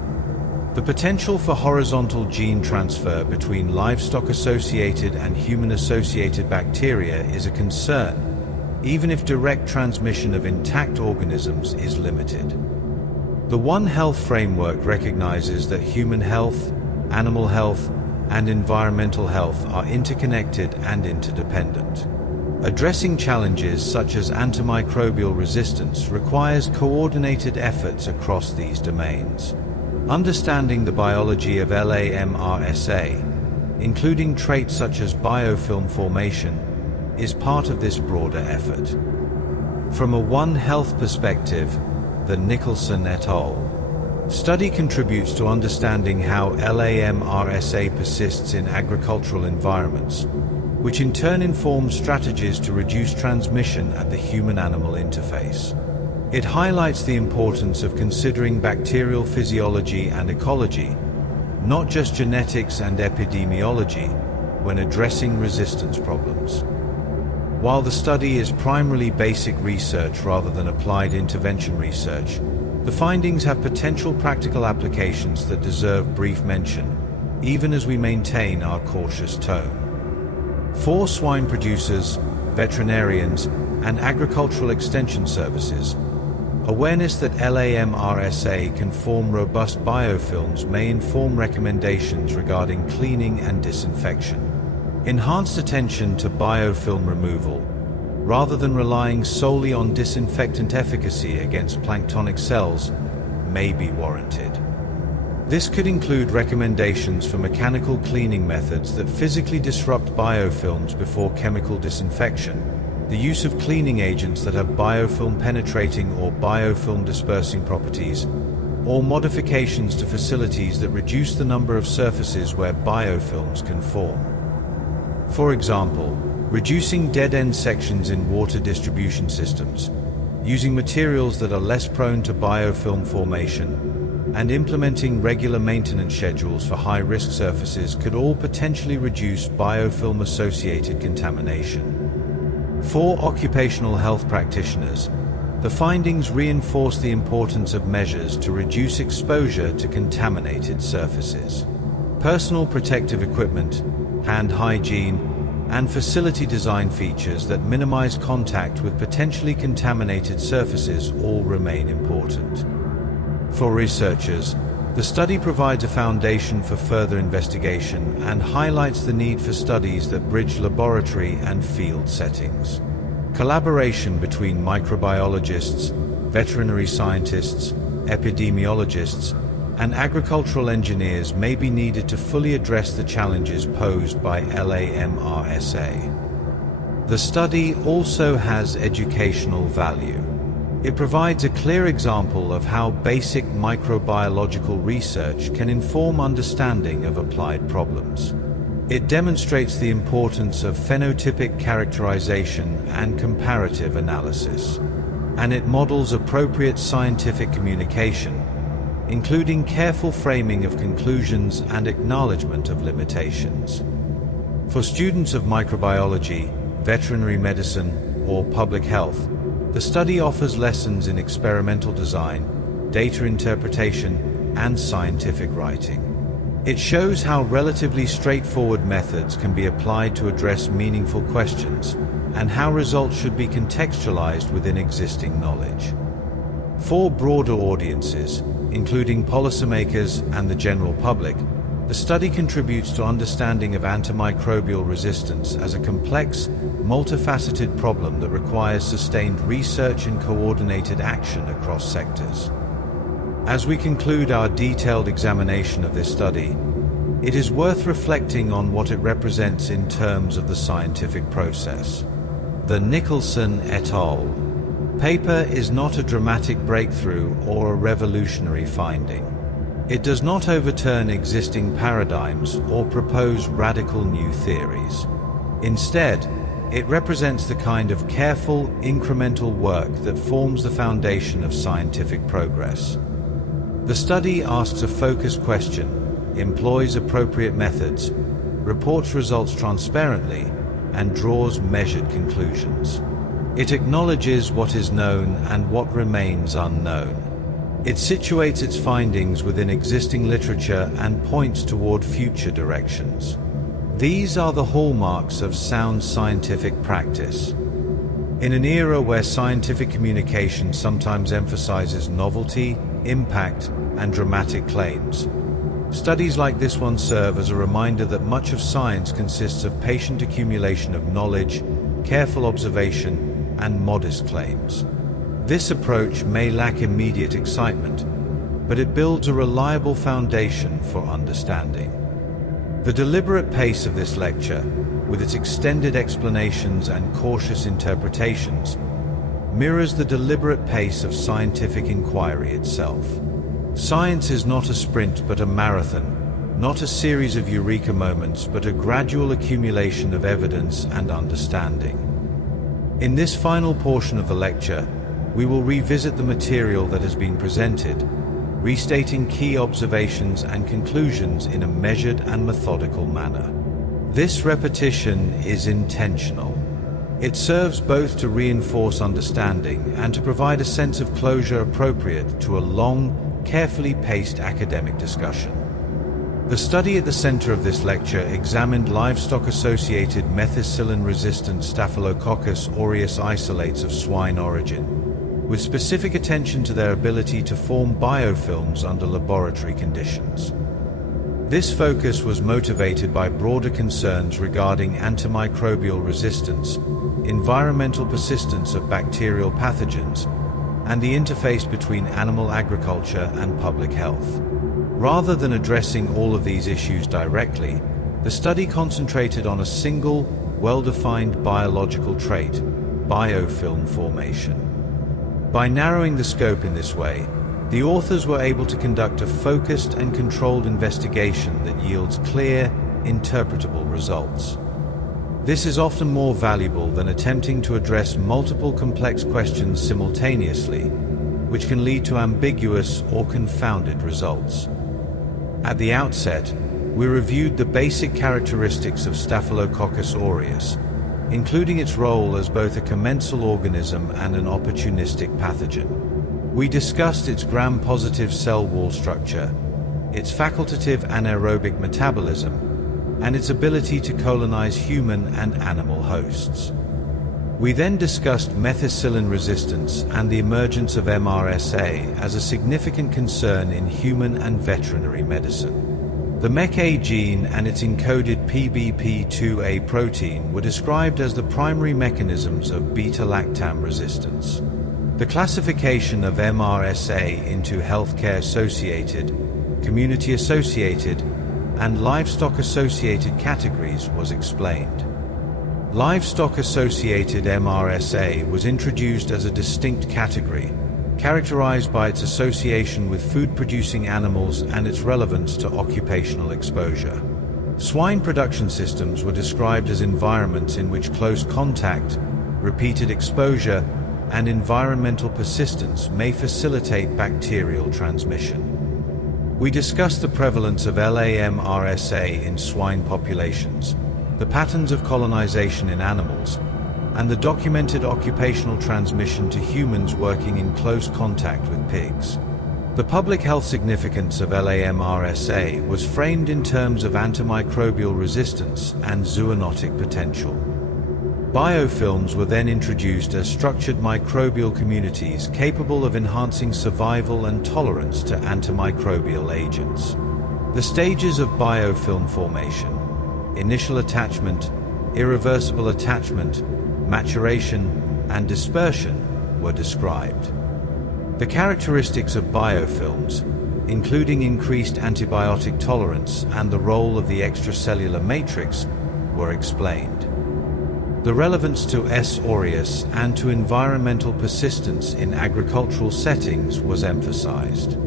The potential for horizontal gene transfer between livestock-associated and human-associated bacteria is a concern, even if direct transmission of intact organisms is limited. The One Health framework recognizes that human health, animal health, and environmental health are interconnected and interdependent. Addressing challenges such as antimicrobial resistance requires coordinated efforts across these domains. Understanding the biology of LA-MRSA, including traits such as biofilm formation, is part of this broader effort. From a One Health perspective, the Nicholson et al. Study contributes to understanding how LA-MRSA persists in agricultural environments, which in turn informs strategies to reduce transmission at the human-animal interface. It highlights the importance of considering bacterial physiology and ecology, not just genetics and epidemiology, when addressing resistance problems. While the study is primarily basic research rather than applied intervention research, the findings have potential practical applications that deserve brief mention, even as we maintain our cautious tone. For swine producers, veterinarians, and agricultural extension services, awareness that LA-MRSA can form robust biofilms may inform recommendations regarding cleaning and disinfection. Enhanced attention to biofilm removal, rather than relying solely on disinfectant efficacy against planktonic cells, may be warranted. This could include recommendations for mechanical cleaning methods that physically disrupt biofilms before chemical disinfection, the use of cleaning agents that have biofilm penetrating or biofilm dispersing properties, or modifications to facilities that reduce the number of surfaces where biofilms can form. For example, reducing dead-end sections in water distribution systems, using materials that are less prone to biofilm formation, and implementing regular maintenance schedules for high-risk surfaces could all potentially reduce biofilm-associated contamination. For occupational health practitioners, the findings reinforce the importance of measures to reduce exposure to contaminated surfaces. Personal protective equipment, hand hygiene, and facility design features that minimize contact with potentially contaminated surfaces all remain important. For researchers, the study provides a foundation for further investigation and highlights the need for studies that bridge laboratory and field settings. Collaboration between microbiologists, veterinary scientists, epidemiologists, and agricultural engineers may be needed to fully address the challenges posed by LA-MRSA. The study also has educational value. It provides a clear example of how basic microbiological research can inform understanding of applied problems. It demonstrates the importance of phenotypic characterization and comparative analysis, and it models appropriate scientific communication, including careful framing of conclusions and acknowledgement of limitations. For students of microbiology, veterinary medicine, or public health, the study offers lessons in experimental design, data interpretation, and scientific writing. It shows how relatively straightforward methods can be applied to address meaningful questions, and how results should be contextualized within existing knowledge. For broader audiences, including policymakers and the general public, the study contributes to understanding of antimicrobial resistance as a complex, multifaceted problem that requires sustained research and coordinated action across sectors. As we conclude our detailed examination of this study, it is worth reflecting on what it represents in terms of the scientific process. The Nicholson et al. Paper is not a dramatic breakthrough or a revolutionary finding. It does not overturn existing paradigms or propose radical new theories. Instead, it represents the kind of careful, incremental work that forms the foundation of scientific progress. The study asks a focused question, employs appropriate methods, reports results transparently, and draws measured conclusions. It acknowledges what is known and what remains unknown. It situates its findings within existing literature and points toward future directions. These are the hallmarks of sound scientific practice. In an era where scientific communication sometimes emphasizes novelty, impact, and dramatic claims, studies like this one serve as a reminder that much of science consists of patient accumulation of knowledge, careful observation, and modest claims. This approach may lack immediate excitement, but it builds a reliable foundation for understanding. The deliberate pace of this lecture, with its extended explanations and cautious interpretations, mirrors the deliberate pace of scientific inquiry itself. Science is not a sprint but a marathon, not a series of eureka moments but a gradual accumulation of evidence and understanding. In this final portion of the lecture, we will revisit the material that has been presented, restating key observations and conclusions in a measured and methodical manner. This repetition is intentional. It serves both to reinforce understanding and to provide a sense of closure appropriate to a long, carefully paced academic discussion. The study at the center of this lecture examined livestock-associated methicillin-resistant Staphylococcus aureus isolates of swine origin, with specific attention to their ability to form biofilms under laboratory conditions. This focus was motivated by broader concerns regarding antimicrobial resistance, environmental persistence of bacterial pathogens, and the interface between animal agriculture and public health. Rather than addressing all of these issues directly, the study concentrated on a single, well-defined biological trait, biofilm formation. By narrowing the scope in this way, the authors were able to conduct a focused and controlled investigation that yields clear, interpretable results. This is often more valuable than attempting to address multiple complex questions simultaneously, which can lead to ambiguous or confounded results. At the outset, we reviewed the basic characteristics of Staphylococcus aureus, including its role as both a commensal organism and an opportunistic pathogen. We discussed its gram-positive cell wall structure, its facultative anaerobic metabolism, and its ability to colonize human and animal hosts. We then discussed methicillin resistance and the emergence of MRSA as a significant concern in human and veterinary medicine. The MEK gene and its encoded PBP2A protein were described as the primary mechanisms of beta-lactam resistance. The classification of MRSA into healthcare-associated, community-associated, and livestock-associated categories was explained. Livestock-associated MRSA was introduced as a distinct category, characterized by its association with food-producing animals and its relevance to occupational exposure. Swine production systems were described as environments in which close contact, repeated exposure, and environmental persistence may facilitate bacterial transmission. We discussed the prevalence of LA-MRSA in swine populations, the patterns of colonization in animals, and the documented occupational transmission to humans working in close contact with pigs. The public health significance of LA-MRSA was framed in terms of antimicrobial resistance and zoonotic potential. Biofilms were then introduced as structured microbial communities capable of enhancing survival and tolerance to antimicrobial agents. The stages of biofilm formation, initial attachment, irreversible attachment, maturation, and dispersion were described. The characteristics of biofilms, including increased antibiotic tolerance and the role of the extracellular matrix, were explained. The relevance to S. aureus and to environmental persistence in agricultural settings was emphasized.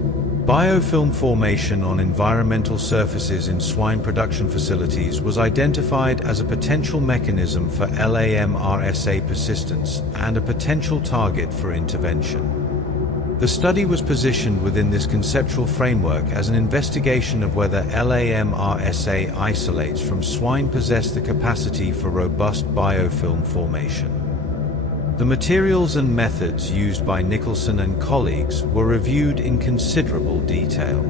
Biofilm formation on environmental surfaces in swine production facilities was identified as a potential mechanism for LA-MRSA persistence and a potential target for intervention. The study was positioned within this conceptual framework as an investigation of whether LA-MRSA isolates from swine possess the capacity for robust biofilm formation. The materials and methods used by Nicholson and colleagues were reviewed in considerable detail.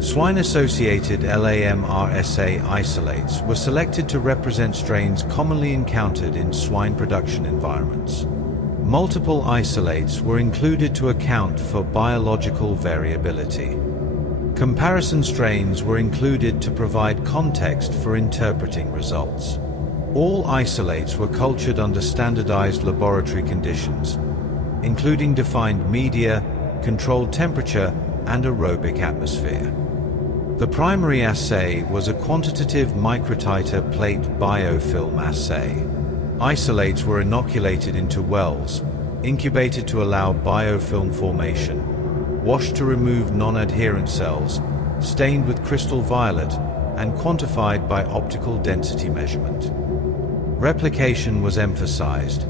Swine-associated LA-MRSA isolates were selected to represent strains commonly encountered in swine production environments. Multiple isolates were included to account for biological variability. Comparison strains were included to provide context for interpreting results. All isolates were cultured under standardized laboratory conditions, including defined media, controlled temperature, and aerobic atmosphere. The primary assay was a quantitative microtiter plate biofilm assay. Isolates were inoculated into wells, incubated to allow biofilm formation, washed to remove non-adherent cells, stained with crystal violet, and quantified by optical density measurement. Replication was emphasized,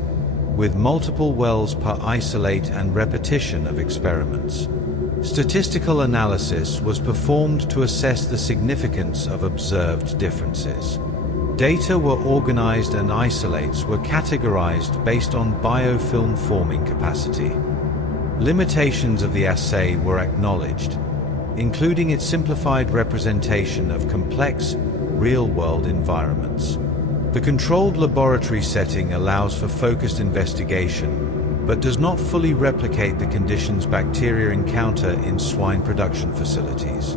with multiple wells per isolate and repetition of experiments. Statistical analysis was performed to assess the significance of observed differences. Data were organized and isolates were categorized based on biofilm forming capacity. Limitations of the assay were acknowledged, including its simplified representation of complex, real-world environments. The controlled laboratory setting allows for focused investigation, but does not fully replicate the conditions bacteria encounter in swine production facilities.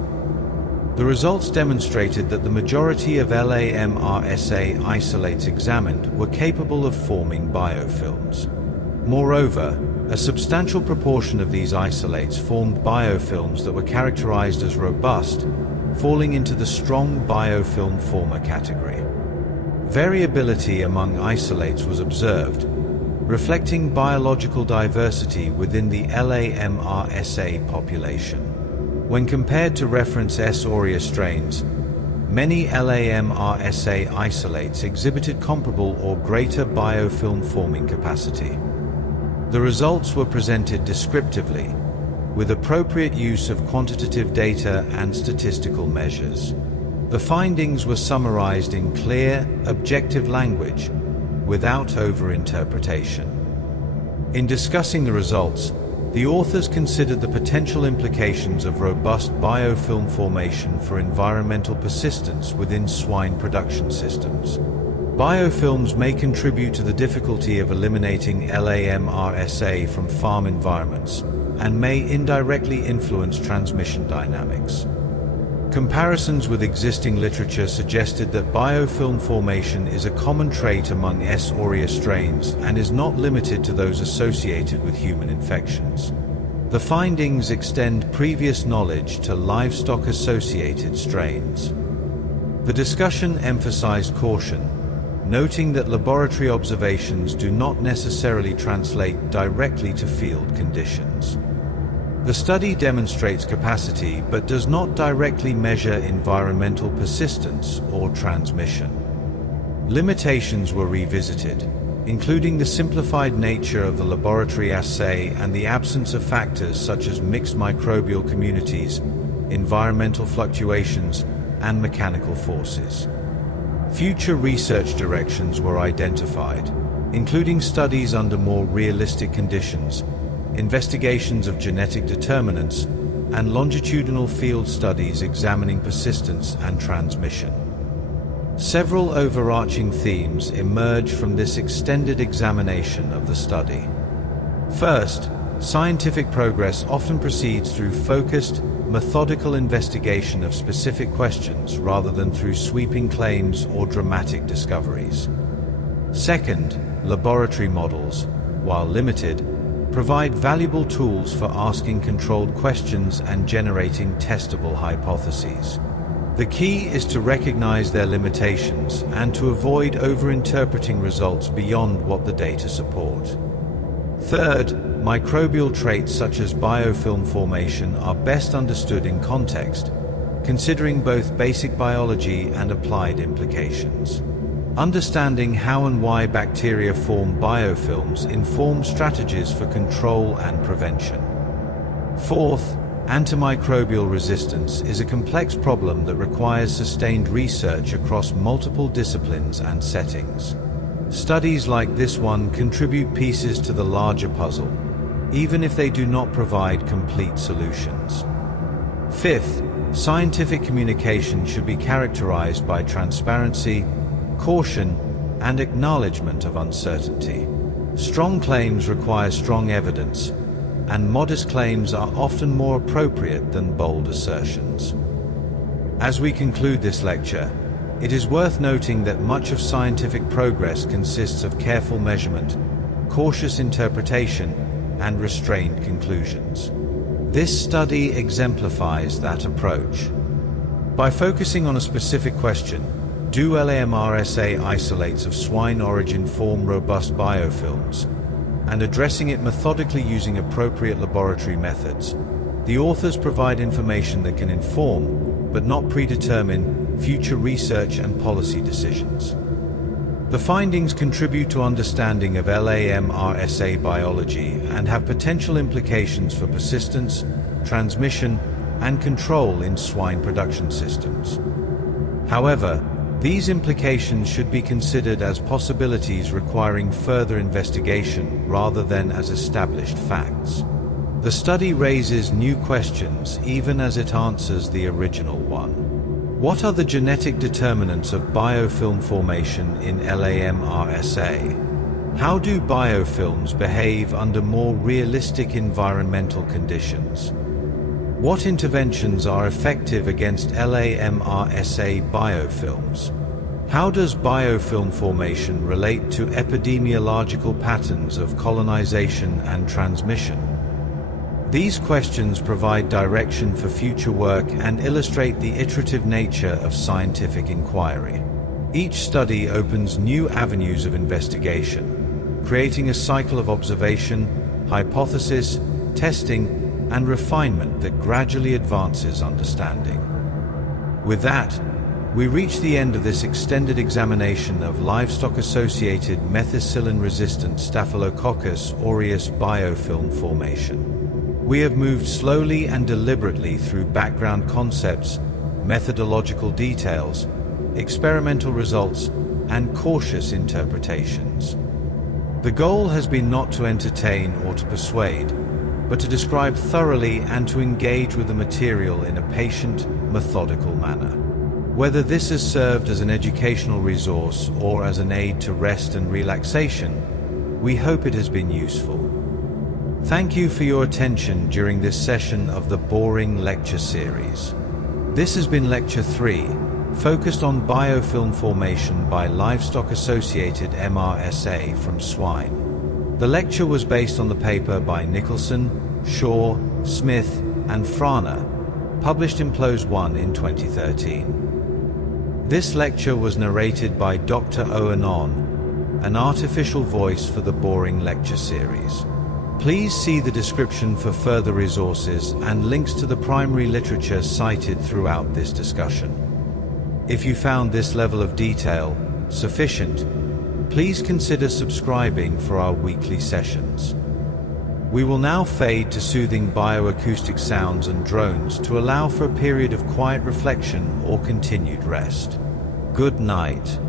The results demonstrated that the majority of LA-MRSA isolates examined were capable of forming biofilms. Moreover, a substantial proportion of these isolates formed biofilms that were characterized as robust, falling into the strong biofilm former category. Variability among isolates was observed, reflecting biological diversity within the LA-MRSA population. When compared to reference S. aureus strains, many LA-MRSA isolates exhibited comparable or greater biofilm forming capacity. The results were presented descriptively, with appropriate use of quantitative data and statistical measures. The findings were summarized in clear, objective language, without overinterpretation. In discussing the results, the authors considered the potential implications of robust biofilm formation for environmental persistence within swine production systems. Biofilms may contribute to the difficulty of eliminating LA-MRSA from farm environments and may indirectly influence transmission dynamics. Comparisons with existing literature suggested that biofilm formation is a common trait among S. aureus strains and is not limited to those associated with human infections. The findings extend previous knowledge to livestock-associated strains. The discussion emphasized caution, noting that laboratory observations do not necessarily translate directly to field conditions. The study demonstrates capacity but does not directly measure environmental persistence or transmission. Limitations were revisited, including the simplified nature of the laboratory assay and the absence of factors such as mixed microbial communities, environmental fluctuations, and mechanical forces. Future research directions were identified, including studies under more realistic conditions, investigations of genetic determinants, and longitudinal field studies examining persistence and transmission. Several overarching themes emerge from this extended examination of the study. First, scientific progress often proceeds through focused, methodical investigation of specific questions rather than through sweeping claims or dramatic discoveries. Second, laboratory models, while limited, provide valuable tools for asking controlled questions and generating testable hypotheses. The key is to recognize their limitations and to avoid overinterpreting results beyond what the data support. Third, microbial traits such as biofilm formation are best understood in context, considering both basic biology and applied implications. Understanding how and why bacteria form biofilms informs strategies for control and prevention. Fourth, antimicrobial resistance is a complex problem that requires sustained research across multiple disciplines and settings. Studies like this one contribute pieces to the larger puzzle, even if they do not provide complete solutions. Fifth, scientific communication should be characterized by transparency, caution, and acknowledgement of uncertainty. Strong claims require strong evidence, and modest claims are often more appropriate than bold assertions. As we conclude this lecture, it is worth noting that much of scientific progress consists of careful measurement, cautious interpretation, and restrained conclusions. This study exemplifies that approach. By focusing on a specific question, do LA-MRSA isolates of swine origin form robust biofilms? and addressing it methodically using appropriate laboratory methods. The authors provide information that can inform, but not predetermine, future research and policy decisions. The findings contribute to understanding of LA-MRSA biology and have potential implications for persistence, transmission, and control in swine production systems. However, these implications should be considered as possibilities requiring further investigation rather than as established facts. The study raises new questions even as it answers the original one. What are the genetic determinants of biofilm formation in LA-MRSA? How do biofilms behave under more realistic environmental conditions? What interventions are effective against LA-MRSA biofilms? How does biofilm formation relate to epidemiological patterns of colonization and transmission? These questions provide direction for future work and illustrate the iterative nature of scientific inquiry. Each study opens new avenues of investigation, creating a cycle of observation, hypothesis, testing, and refinement that gradually advances understanding. With that, we reach the end of this extended examination of livestock-associated methicillin-resistant Staphylococcus aureus biofilm formation. We have moved slowly and deliberately through background concepts, methodological details, experimental results, and cautious interpretations. The goal has been not to entertain or to persuade, but to describe thoroughly and to engage with the material in a patient, methodical manner. Whether this has served as an educational resource or as an aid to rest and relaxation, we hope it has been useful. Thank you for your attention during this session of the Boring Lecture Series. This has been Lecture 3, focused on biofilm formation by livestock-associated MRSA from swine. The lecture was based on the paper by Nicholson, Shaw, Smith, and Frana, published in PLOS I in 2013. This lecture was narrated by Dr. Owen On, an artificial voice for the Boring Lecture Series. Please see the description for further resources and links to the primary literature cited throughout this discussion. If you found this level of detail sufficient, please consider subscribing for our weekly sessions. We will now fade to soothing bioacoustic sounds and drones to allow for a period of quiet reflection or continued rest. Good night.